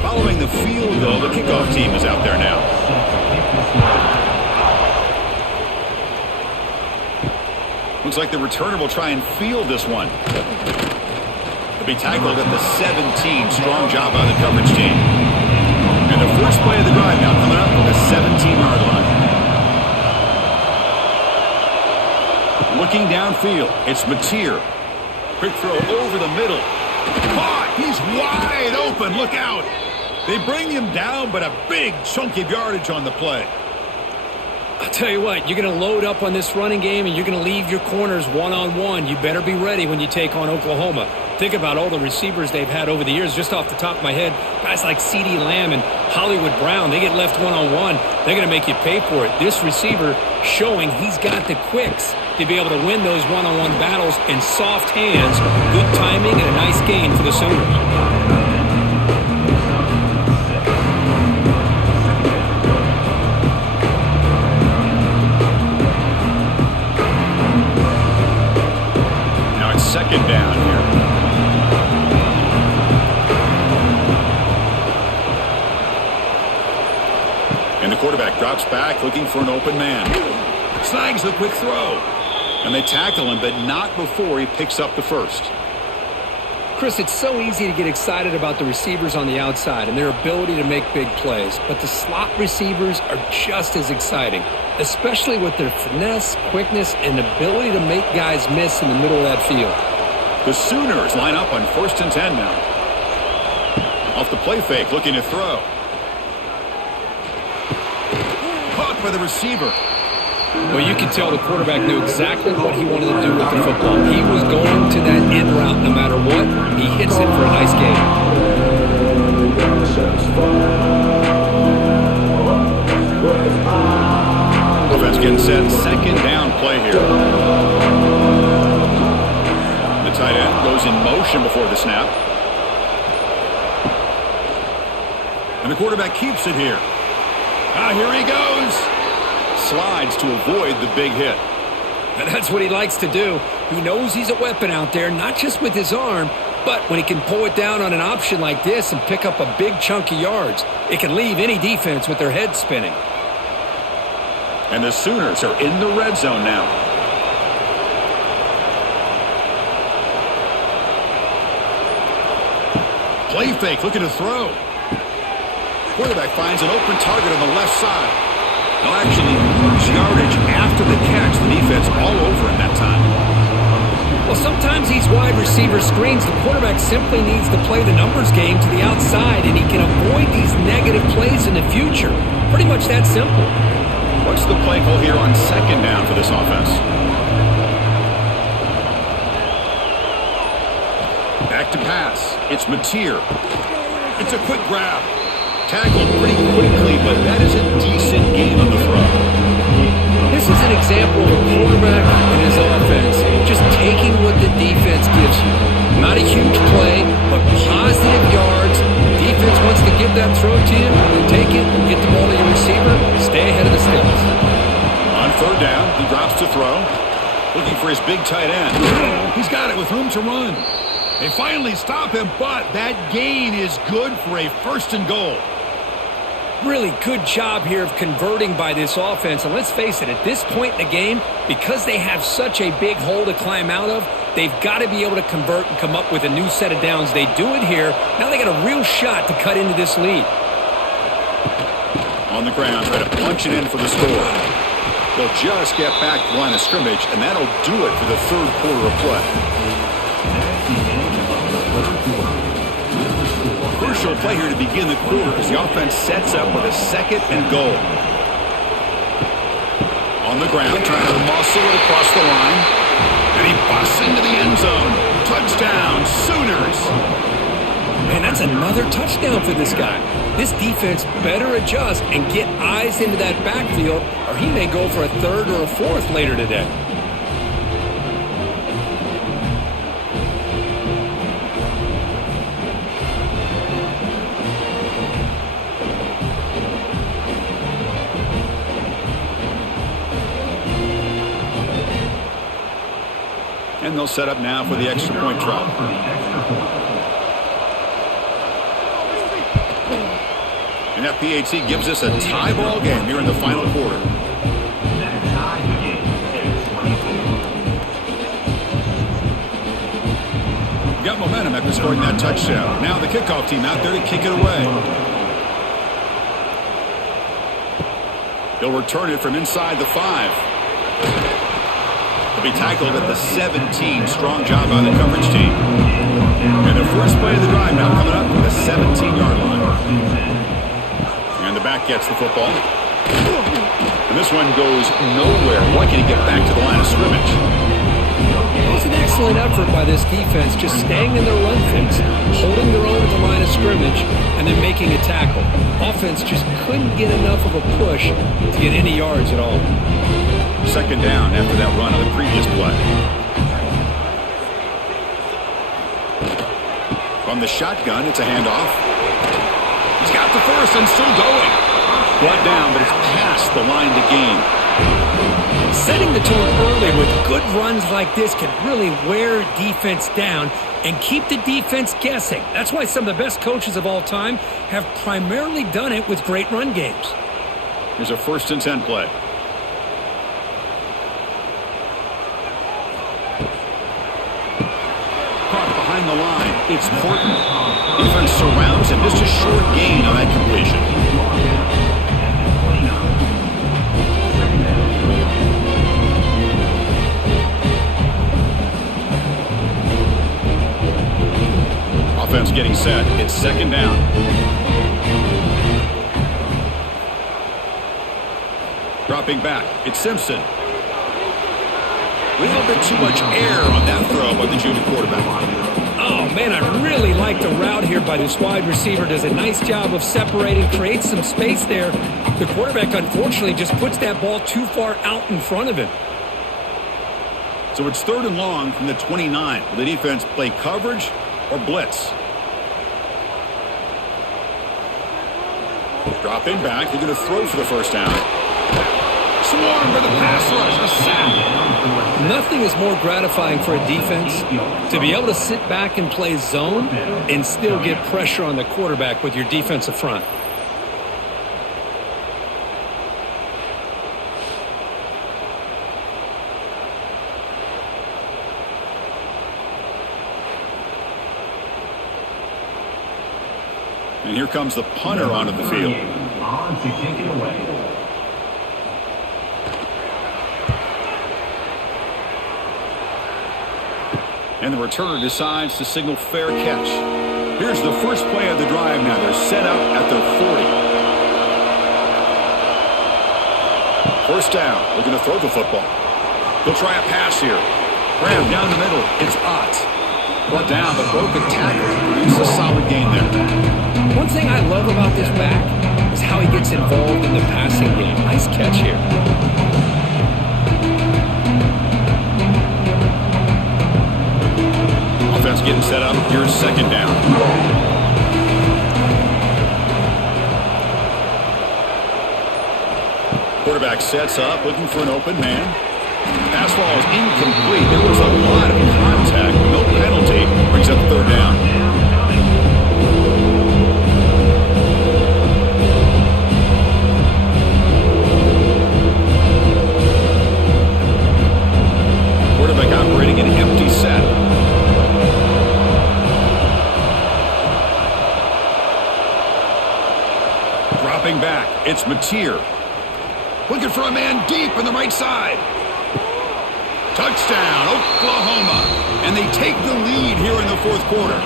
Following the field goal, the kickoff team is out there now. Looks like the returner will try and field this one. He'll be tackled at the 17. Strong job by the coverage team. And the first play of the drive now coming up from the 17-yard line. Looking downfield, it's Mateer. Quick throw over the middle. Caught! He's wide open. Look out! They bring him down, but a big chunk of yardage on the play. I'll tell you what, you're going to load up on this running game and you're going to leave your corners one-on-one. You better be ready when you take on Oklahoma. Think about all the receivers they've had over the years. Just off the top of my head, guys like CeeDee Lamb and Hollywood Brown, they get left one-on-one. They're going to make you pay for it. This receiver showing he's got the quicks to be able to win those one-on-one battles in soft hands. Good timing and a nice gain for the Sooners. Second down here. And the quarterback drops back looking for an open man. Snags the quick throw. And they tackle him, but not before he picks up the first. Chris, it's so easy to get excited about the receivers on the outside and their ability to make big plays, but the slot receivers are just as exciting, especially with their finesse, quickness, and ability to make guys miss in the middle of that field. The Sooners line up on 1st and 10 now. Off the play fake, looking to throw. Caught by the receiver. Well, you can tell the quarterback knew exactly what he wanted to do with the football. He was going to that end route no matter what. He hits it for a nice gain. Offense getting set. Second down play here. The tight end goes in motion before the snap. And the quarterback keeps it here. Here he goes. Slides to avoid the big hit. And that's what he likes to do. He knows he's a weapon out there, not just with his arm, but when he can pull it down on an option like this and pick up a big chunk of yards, it can leave any defense with their head spinning. And the Sooners are in the red zone now. Play fake, looking to throw. Quarterback finds an open target on the left side. They'll actually lose yardage after the catch. The defense all over him that time. Well, sometimes these wide receiver screens, the quarterback simply needs to play the numbers game to the outside, and he can avoid these negative plays in the future. Pretty much that simple. What's the play call here on second down for this offense? Back to pass. It's Mateer. It's a quick grab. Tackled pretty quickly, but that is a decent gain on the throw. This is an example of a quarterback and his offense just taking what the defense gives you. Not a huge play, but positive yards. The defense wants to give that throw to you. You take it, get the ball to your receiver, stay ahead of the sticks. On third down, he drops to throw. Looking for his big tight end. He's got it with room to run. They finally stop him, but that gain is good for a 1st and goal. Really good job here of converting by this offense. And let's face it, at this point in the game, because they have such a big hole to climb out of, they've got to be able to convert and come up with a new set of downs. They do it here. Now they got a real shot to cut into this lead. On the ground, try to punch it in for the score. They'll just get back to the line of scrimmage, and that'll do it for the third quarter of play. crucial play here to begin the quarter as the offense sets up with a 2nd and goal. On the ground, trying to muscle it across the line. And he busts into the end zone. Touchdown, Sooners. Man, that's another touchdown for this guy. This defense better adjust and get eyes into that backfield, or he may go for a 3rd or a 4th later today. And they'll set up now for the extra point try. And FPHC gives us a tie ball game here in the final quarter. Got momentum after scoring that touchdown. Now the kickoff team out there to kick it away. He'll return it from inside the 5. He'll be tackled at the 17. Strong job by the coverage team. And the first play of the drive now coming up from the 17-yard line. And the back gets the football. And this one goes nowhere. Why can't he get back to the line of scrimmage? It was an excellent effort by this defense, just staying in their run fence, holding their own at the line of scrimmage, and then making a tackle. Offense just couldn't get enough of a push to get any yards at all. 2nd down after that run on the previous play. From the shotgun, it's a handoff. He's got the first and still going. Brought down, but it's past the line to gain. Setting the tone early with good runs like this can really wear defense down and keep the defense guessing. That's why some of the best coaches of all time have primarily done it with great run games. Here's a 1st and 10 play. Caught behind the line. It's Horton. Defense surrounds him. Just a short gain on that completion. Offense getting set. It's 2nd down. Dropping back. It's Simpson. A little bit too much air on that throw by the junior quarterback. Oh, man, I really like the route here by this wide receiver. Does a nice job of separating, creates some space there. The quarterback, unfortunately, just puts that ball too far out in front of him. So it's 3rd and long from the 29. Will the defense play coverage or blitz? Dropping back. They're going to throw for the 1st down. Swarm for the pass rush. A sack. Nothing is more gratifying for a defense to be able to sit back and play zone and still get pressure on the quarterback with your defensive front. And here comes the punter onto the field. On to kick it away. And the returner decides to signal fair catch. Here's the first play of the drive now. They're set up at their 40. 1st down. Looking to throw the football. He'll try a pass here. Graham down the middle. It's Ott. Brought down, but broke the tackle. Produces a solid gain there. One thing I love about this back is how he gets involved in the passing game. Nice catch here. Offense getting set up. Here's 2nd down. Quarterback sets up, looking for an open man. Pass ball is incomplete. There was a lot of contact. No penalty. Brings up 3rd down. Quarterback operating an empty set. Dropping back. It's Mateer. Looking for a man deep on the right side. Touchdown, Oklahoma. And they take the lead here in the 4th quarter.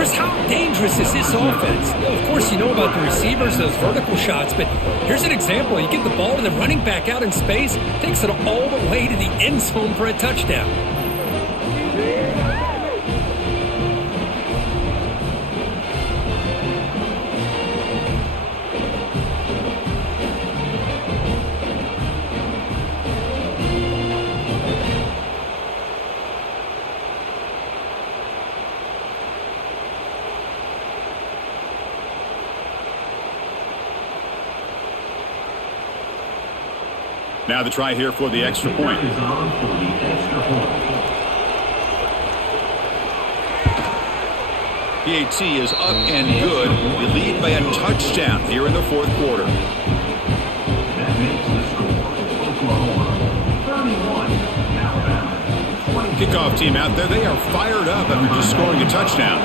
Chris, how dangerous is this offense? Of course, you know about the receivers, those vertical shots, but here's an example. You get the ball to the running back out in space, takes it all the way to the end zone for a touchdown. Now the try here for the extra point. PAT is up and good. We lead by a touchdown here in the fourth quarter. That makes the score Oklahoma 31, Alabama 20. Kickoff team out there. They are fired up after just scoring a touchdown.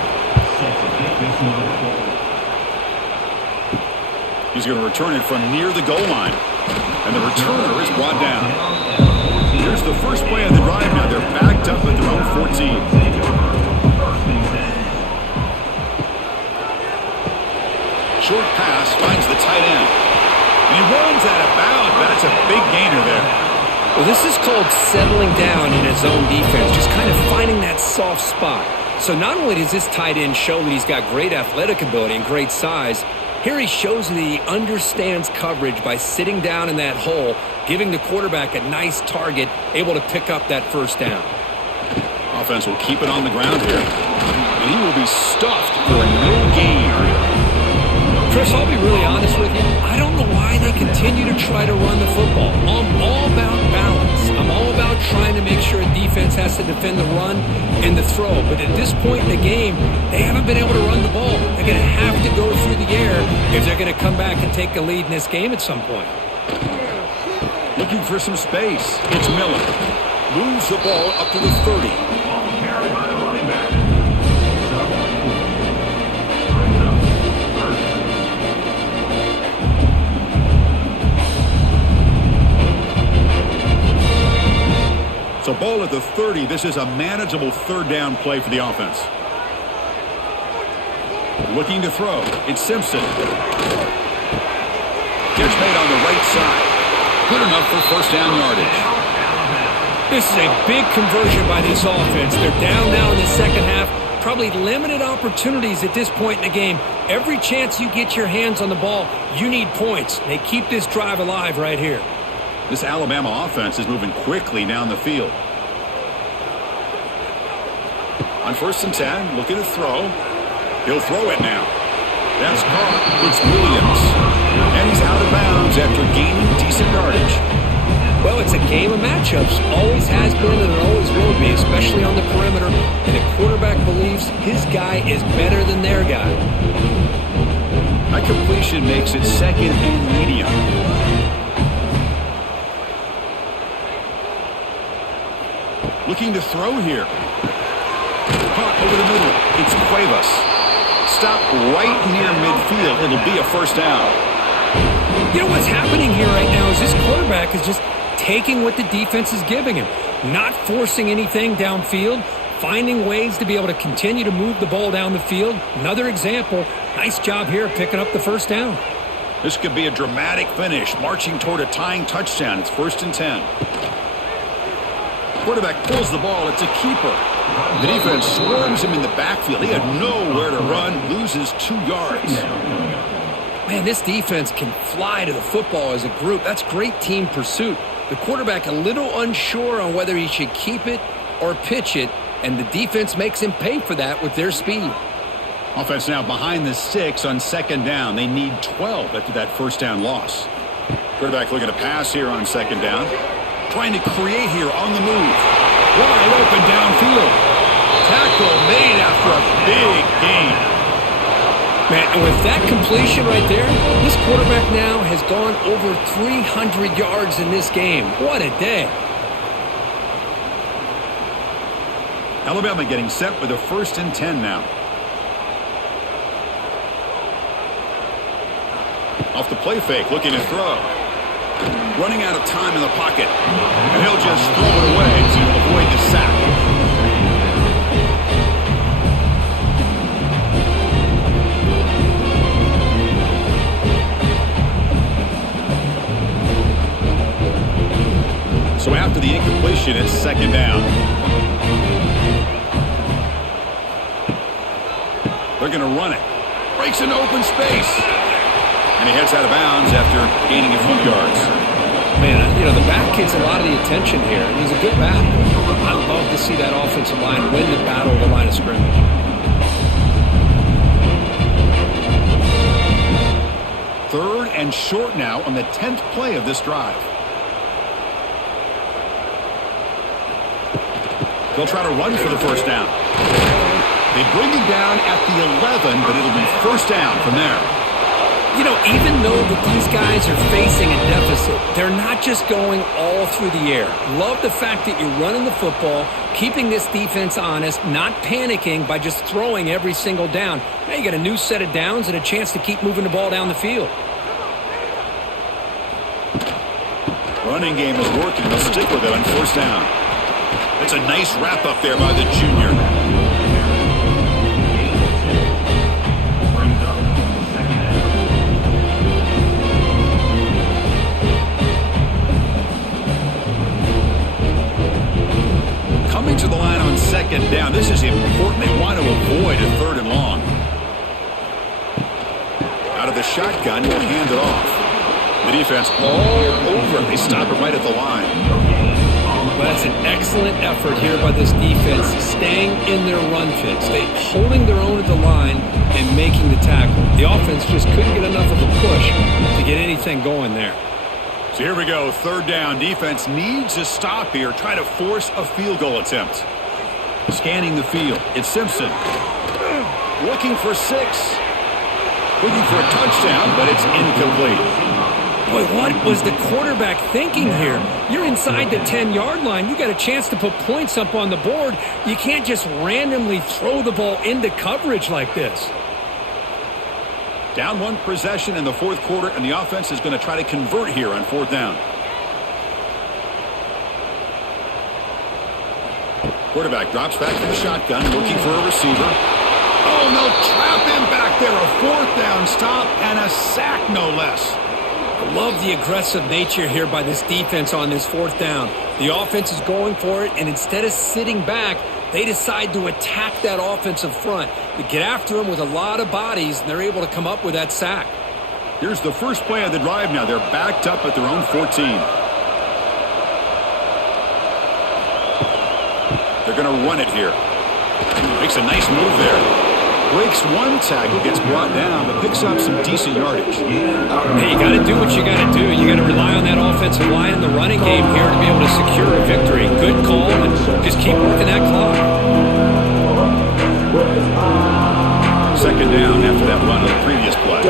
He's going to return it from near the goal line. And the returner is brought down. Here's the first play of the drive now. They're backed up at their own 14. Short pass finds the tight end. And he runs out of bounds. That's a big gainer there. Well, this is called settling down in his own defense, just kind of finding that soft spot. So not only does this tight end show that he's got great athletic ability and great size, here he shows that he understands coverage by sitting down in that hole, giving the quarterback a nice target, able to pick up that first down. Offense will keep it on the ground here. And he will be stuffed for no gain. Chris, I'll be really honest with you. I don't know why they continue to try to run the football. I'm all about balance. I'm all about trying to make sure a defense has to defend the run and the throw. But at this point in the game, they haven't been able to run the ball. They're going to have to go through the air if they're going to come back and take a lead in this game at some point. Looking for some space. It's Miller. Moves the ball up to the 30. Carried by the running back. So ball at the 30. This is a manageable third down play for the offense. Looking to throw. It's Simpson. Catch made on the right side. Good enough for first down yardage. This is a big conversion by this offense. They're down now in the second half. Probably limited opportunities at this point in the game. Every chance you get your hands on the ball, you need points. They keep this drive alive right here. This Alabama offense is moving quickly down the field. On 1st and 10, looking to throw. He'll throw it now. That's caught. It's Williams. And he's out of bounds after gaining decent yardage. Well, it's a game of matchups. Always has been and it always will be, especially on the perimeter. And the quarterback believes his guy is better than their guy. That completion makes it second and medium. Looking to throw here. Caught over the middle. It's Cuevas. Stop right near midfield. It'll be a first down. You know what's happening here right now is this quarterback is just taking what the defense is giving him. Not forcing anything downfield. Finding ways to be able to continue to move the ball down the field. Another example. Nice job here picking up the first down. This could be a dramatic finish. Marching toward a tying touchdown. It's 1st and 10. Quarterback pulls the ball. It's a keeper. The defense swarms him in the backfield. He had nowhere to run. Loses 2 yards. Man, this defense can fly to the football as a group. That's great team pursuit. The quarterback a little unsure on whether he should keep it or pitch it, and the defense makes him pay for that with their speed. Offense now behind the 6 on 2nd down. They need 12 after that first down loss. Quarterback looking to pass here on 2nd down. Trying to create here on the move. Wide open downfield. Tackle made after a big gain. Man, and with that completion right there, this quarterback now has gone over 300 yards in this game. What a day. Alabama getting set with a 1st and 10 now. Off the play fake, looking to throw. Running out of time in the pocket. And he'll just throw it away to avoid the sack. possession. It's second down. They're going to run it. Breaks into open space. And he heads out of bounds after gaining a few yards. Man, the back gets a lot of the attention here. And he's a good back. I love to see that offensive line win the battle of the line of scrimmage. Third and short now on the 10th play of this drive. They'll try to run for the first down. They bring him down at the 11, but it'll be first down from there. Even though that these guys are facing a deficit, they're not just going all through the air. Love the fact that you're running the football, keeping this defense honest, not panicking by just throwing every single down. Now you got a new set of downs and a chance to keep moving the ball down the field. Running game is working. They'll stick with it on first down. It's a nice wrap up there by the junior. Coming to the line on second down. This is important. They want to avoid a third and long. Out of the shotgun, will hand it off. The defense all over. They stop it right at the line. Well, that's an excellent effort here by this defense, staying in their run fits. They holding their own at the line and making the tackle. The offense just couldn't get enough of a push to get anything going there. So here we go, third down. Defense needs a stop here. Try to force a field goal attempt. Scanning the field. It's Simpson. Looking for 6. Looking for a touchdown, but it's incomplete. Boy, what was the quarterback thinking here? You're inside the 10-yard line. You got a chance to put points up on the board. You can't just randomly throw the ball into coverage like this. Down one possession in the fourth quarter, and the offense is going to try to convert here on fourth down. Quarterback drops back to the shotgun, looking for a receiver. Oh, no, trap him back there. A fourth down stop and a sack, no less. I love the aggressive nature here by this defense on this fourth down. The offense is going for it, and instead of sitting back, they decide to attack that offensive front. They get after them with a lot of bodies, and they're able to come up with that sack. Here's the first play of the drive now. They're backed up at their own 14. They're going to run it here. Makes a nice move there. Breaks one tackle, gets brought down, but picks up some decent yardage. Hey, you got to do what you got to do. You got to rely on that offensive line in the running game here to be able to secure a victory. Good call, and just keep working that clock. Second down after that run on the previous play.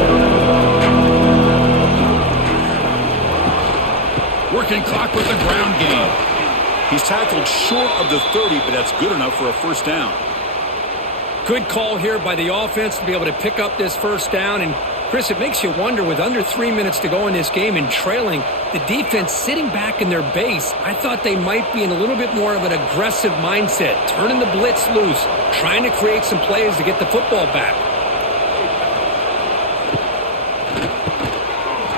Working clock with the ground game. He's tackled short of the 30, but that's good enough for a first down. Good call here by the offense to be able to pick up this first down. And, Chris, it makes you wonder, with under 3 minutes to go in this game and trailing, the defense sitting back in their base, I thought they might be in a little bit more of an aggressive mindset, turning the blitz loose, trying to create some plays to get the football back.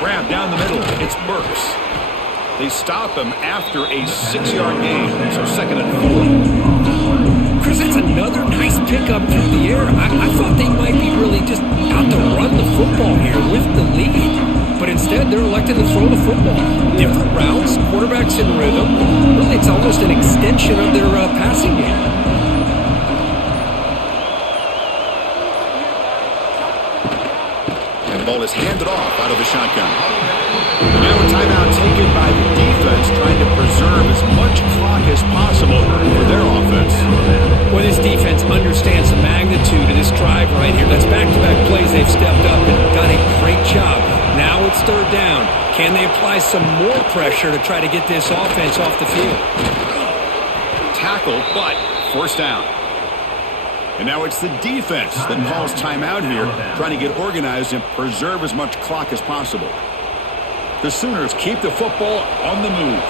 Grab down the middle. It's Burks. They stop him after a 6-yard gain, so second and 4. Chris, that's another nice pickup through the air. I thought they might be really just out to run the football here with the lead. But instead, they're electing to throw the football. Different routes, quarterbacks in rhythm. Really, it's almost an extension of their passing game. And the ball is handed off out of the shotgun. Now a timeout taken by the defense, trying to preserve as much clock as possible for their offense. Well, this defense understands the magnitude of this drive right here. That's back-to-back plays. They've stepped up and done a great job. Now it's third down. Can they apply some more pressure to try to get this offense off the field? Tackle, but first down. And now it's the defense that calls timeout here, trying to get organized and preserve as much clock as possible. The Sooners keep the football on the move.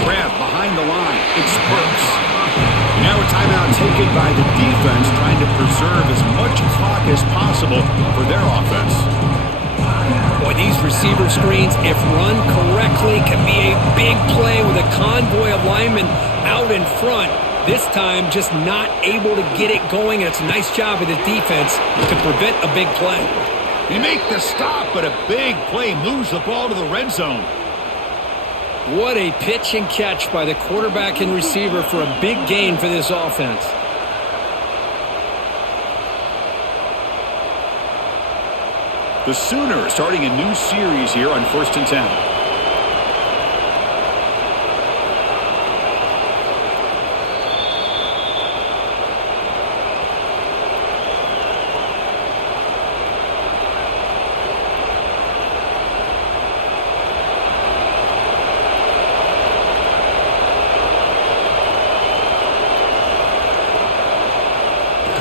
Grab behind the line. It's Burks. Now a timeout taken by the defense, trying to preserve as much clock as possible for their offense. Boy, these receiver screens, if run correctly, can be a big play with a convoy of linemen out in front. This time, just not able to get it going, and it's a nice job of the defense to prevent a big play. They make the stop, but a big play moves the ball to the red zone. What a pitch and catch by the quarterback and receiver for a big gain for this offense. The Sooners starting a new series here on 1st and 10.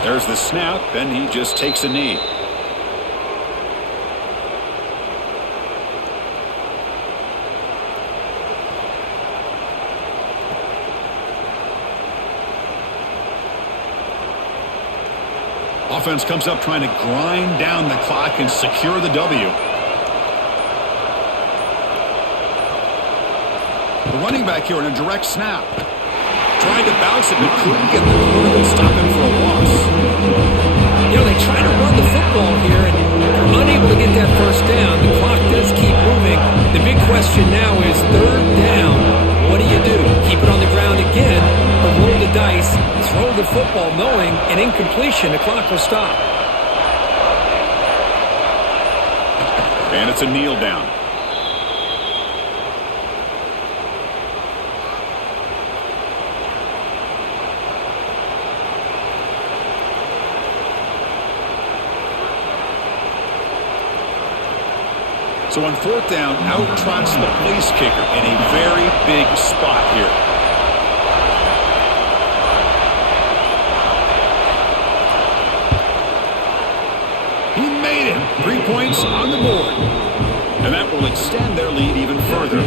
There's the snap, and he just takes a knee. Offense comes up trying to grind down the clock and secure the W. The running back here in a direct snap. Tried to bounce it, but couldn't get the corner to stop him for a loss. You know, they try to run the football here, and they're unable to get that first down. The clock does keep moving. The big question now is 3rd down. What do you do? Keep it on the ground again, or roll the dice, throw the football knowing an incompletion, the clock will stop. And it's a kneel down. So on 4th down, out trots the place kicker in a very big spot here. He made it. 3 points on the board. And that will extend their lead even further.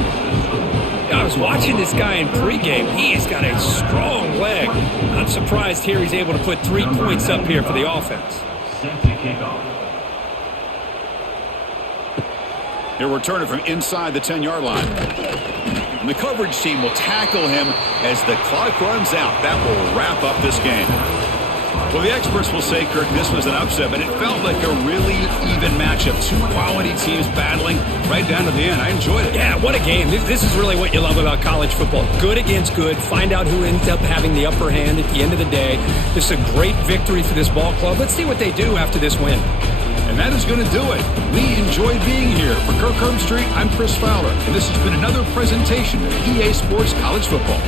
I was watching this guy in pregame. He's got a strong leg. Not surprised here he's able to put 3 points up here for the offense. Set to kick off. He'll return it from inside the 10-yard line. And the coverage team will tackle him as the clock runs out. That will wrap up this game. Well, the experts will say, Kirk, this was an upset, but it felt like a really even matchup. 2 quality teams battling right down to the end. I enjoyed it. Yeah, what a game. This is really what you love about college football. Good against good. Find out who ends up having the upper hand at the end of the day. This is a great victory for this ball club. Let's see what they do after this win. And that is going to do it. We enjoyed being here. For Kirk Herbstreit, I'm Chris Fowler, and this has been another presentation of EA Sports College Football.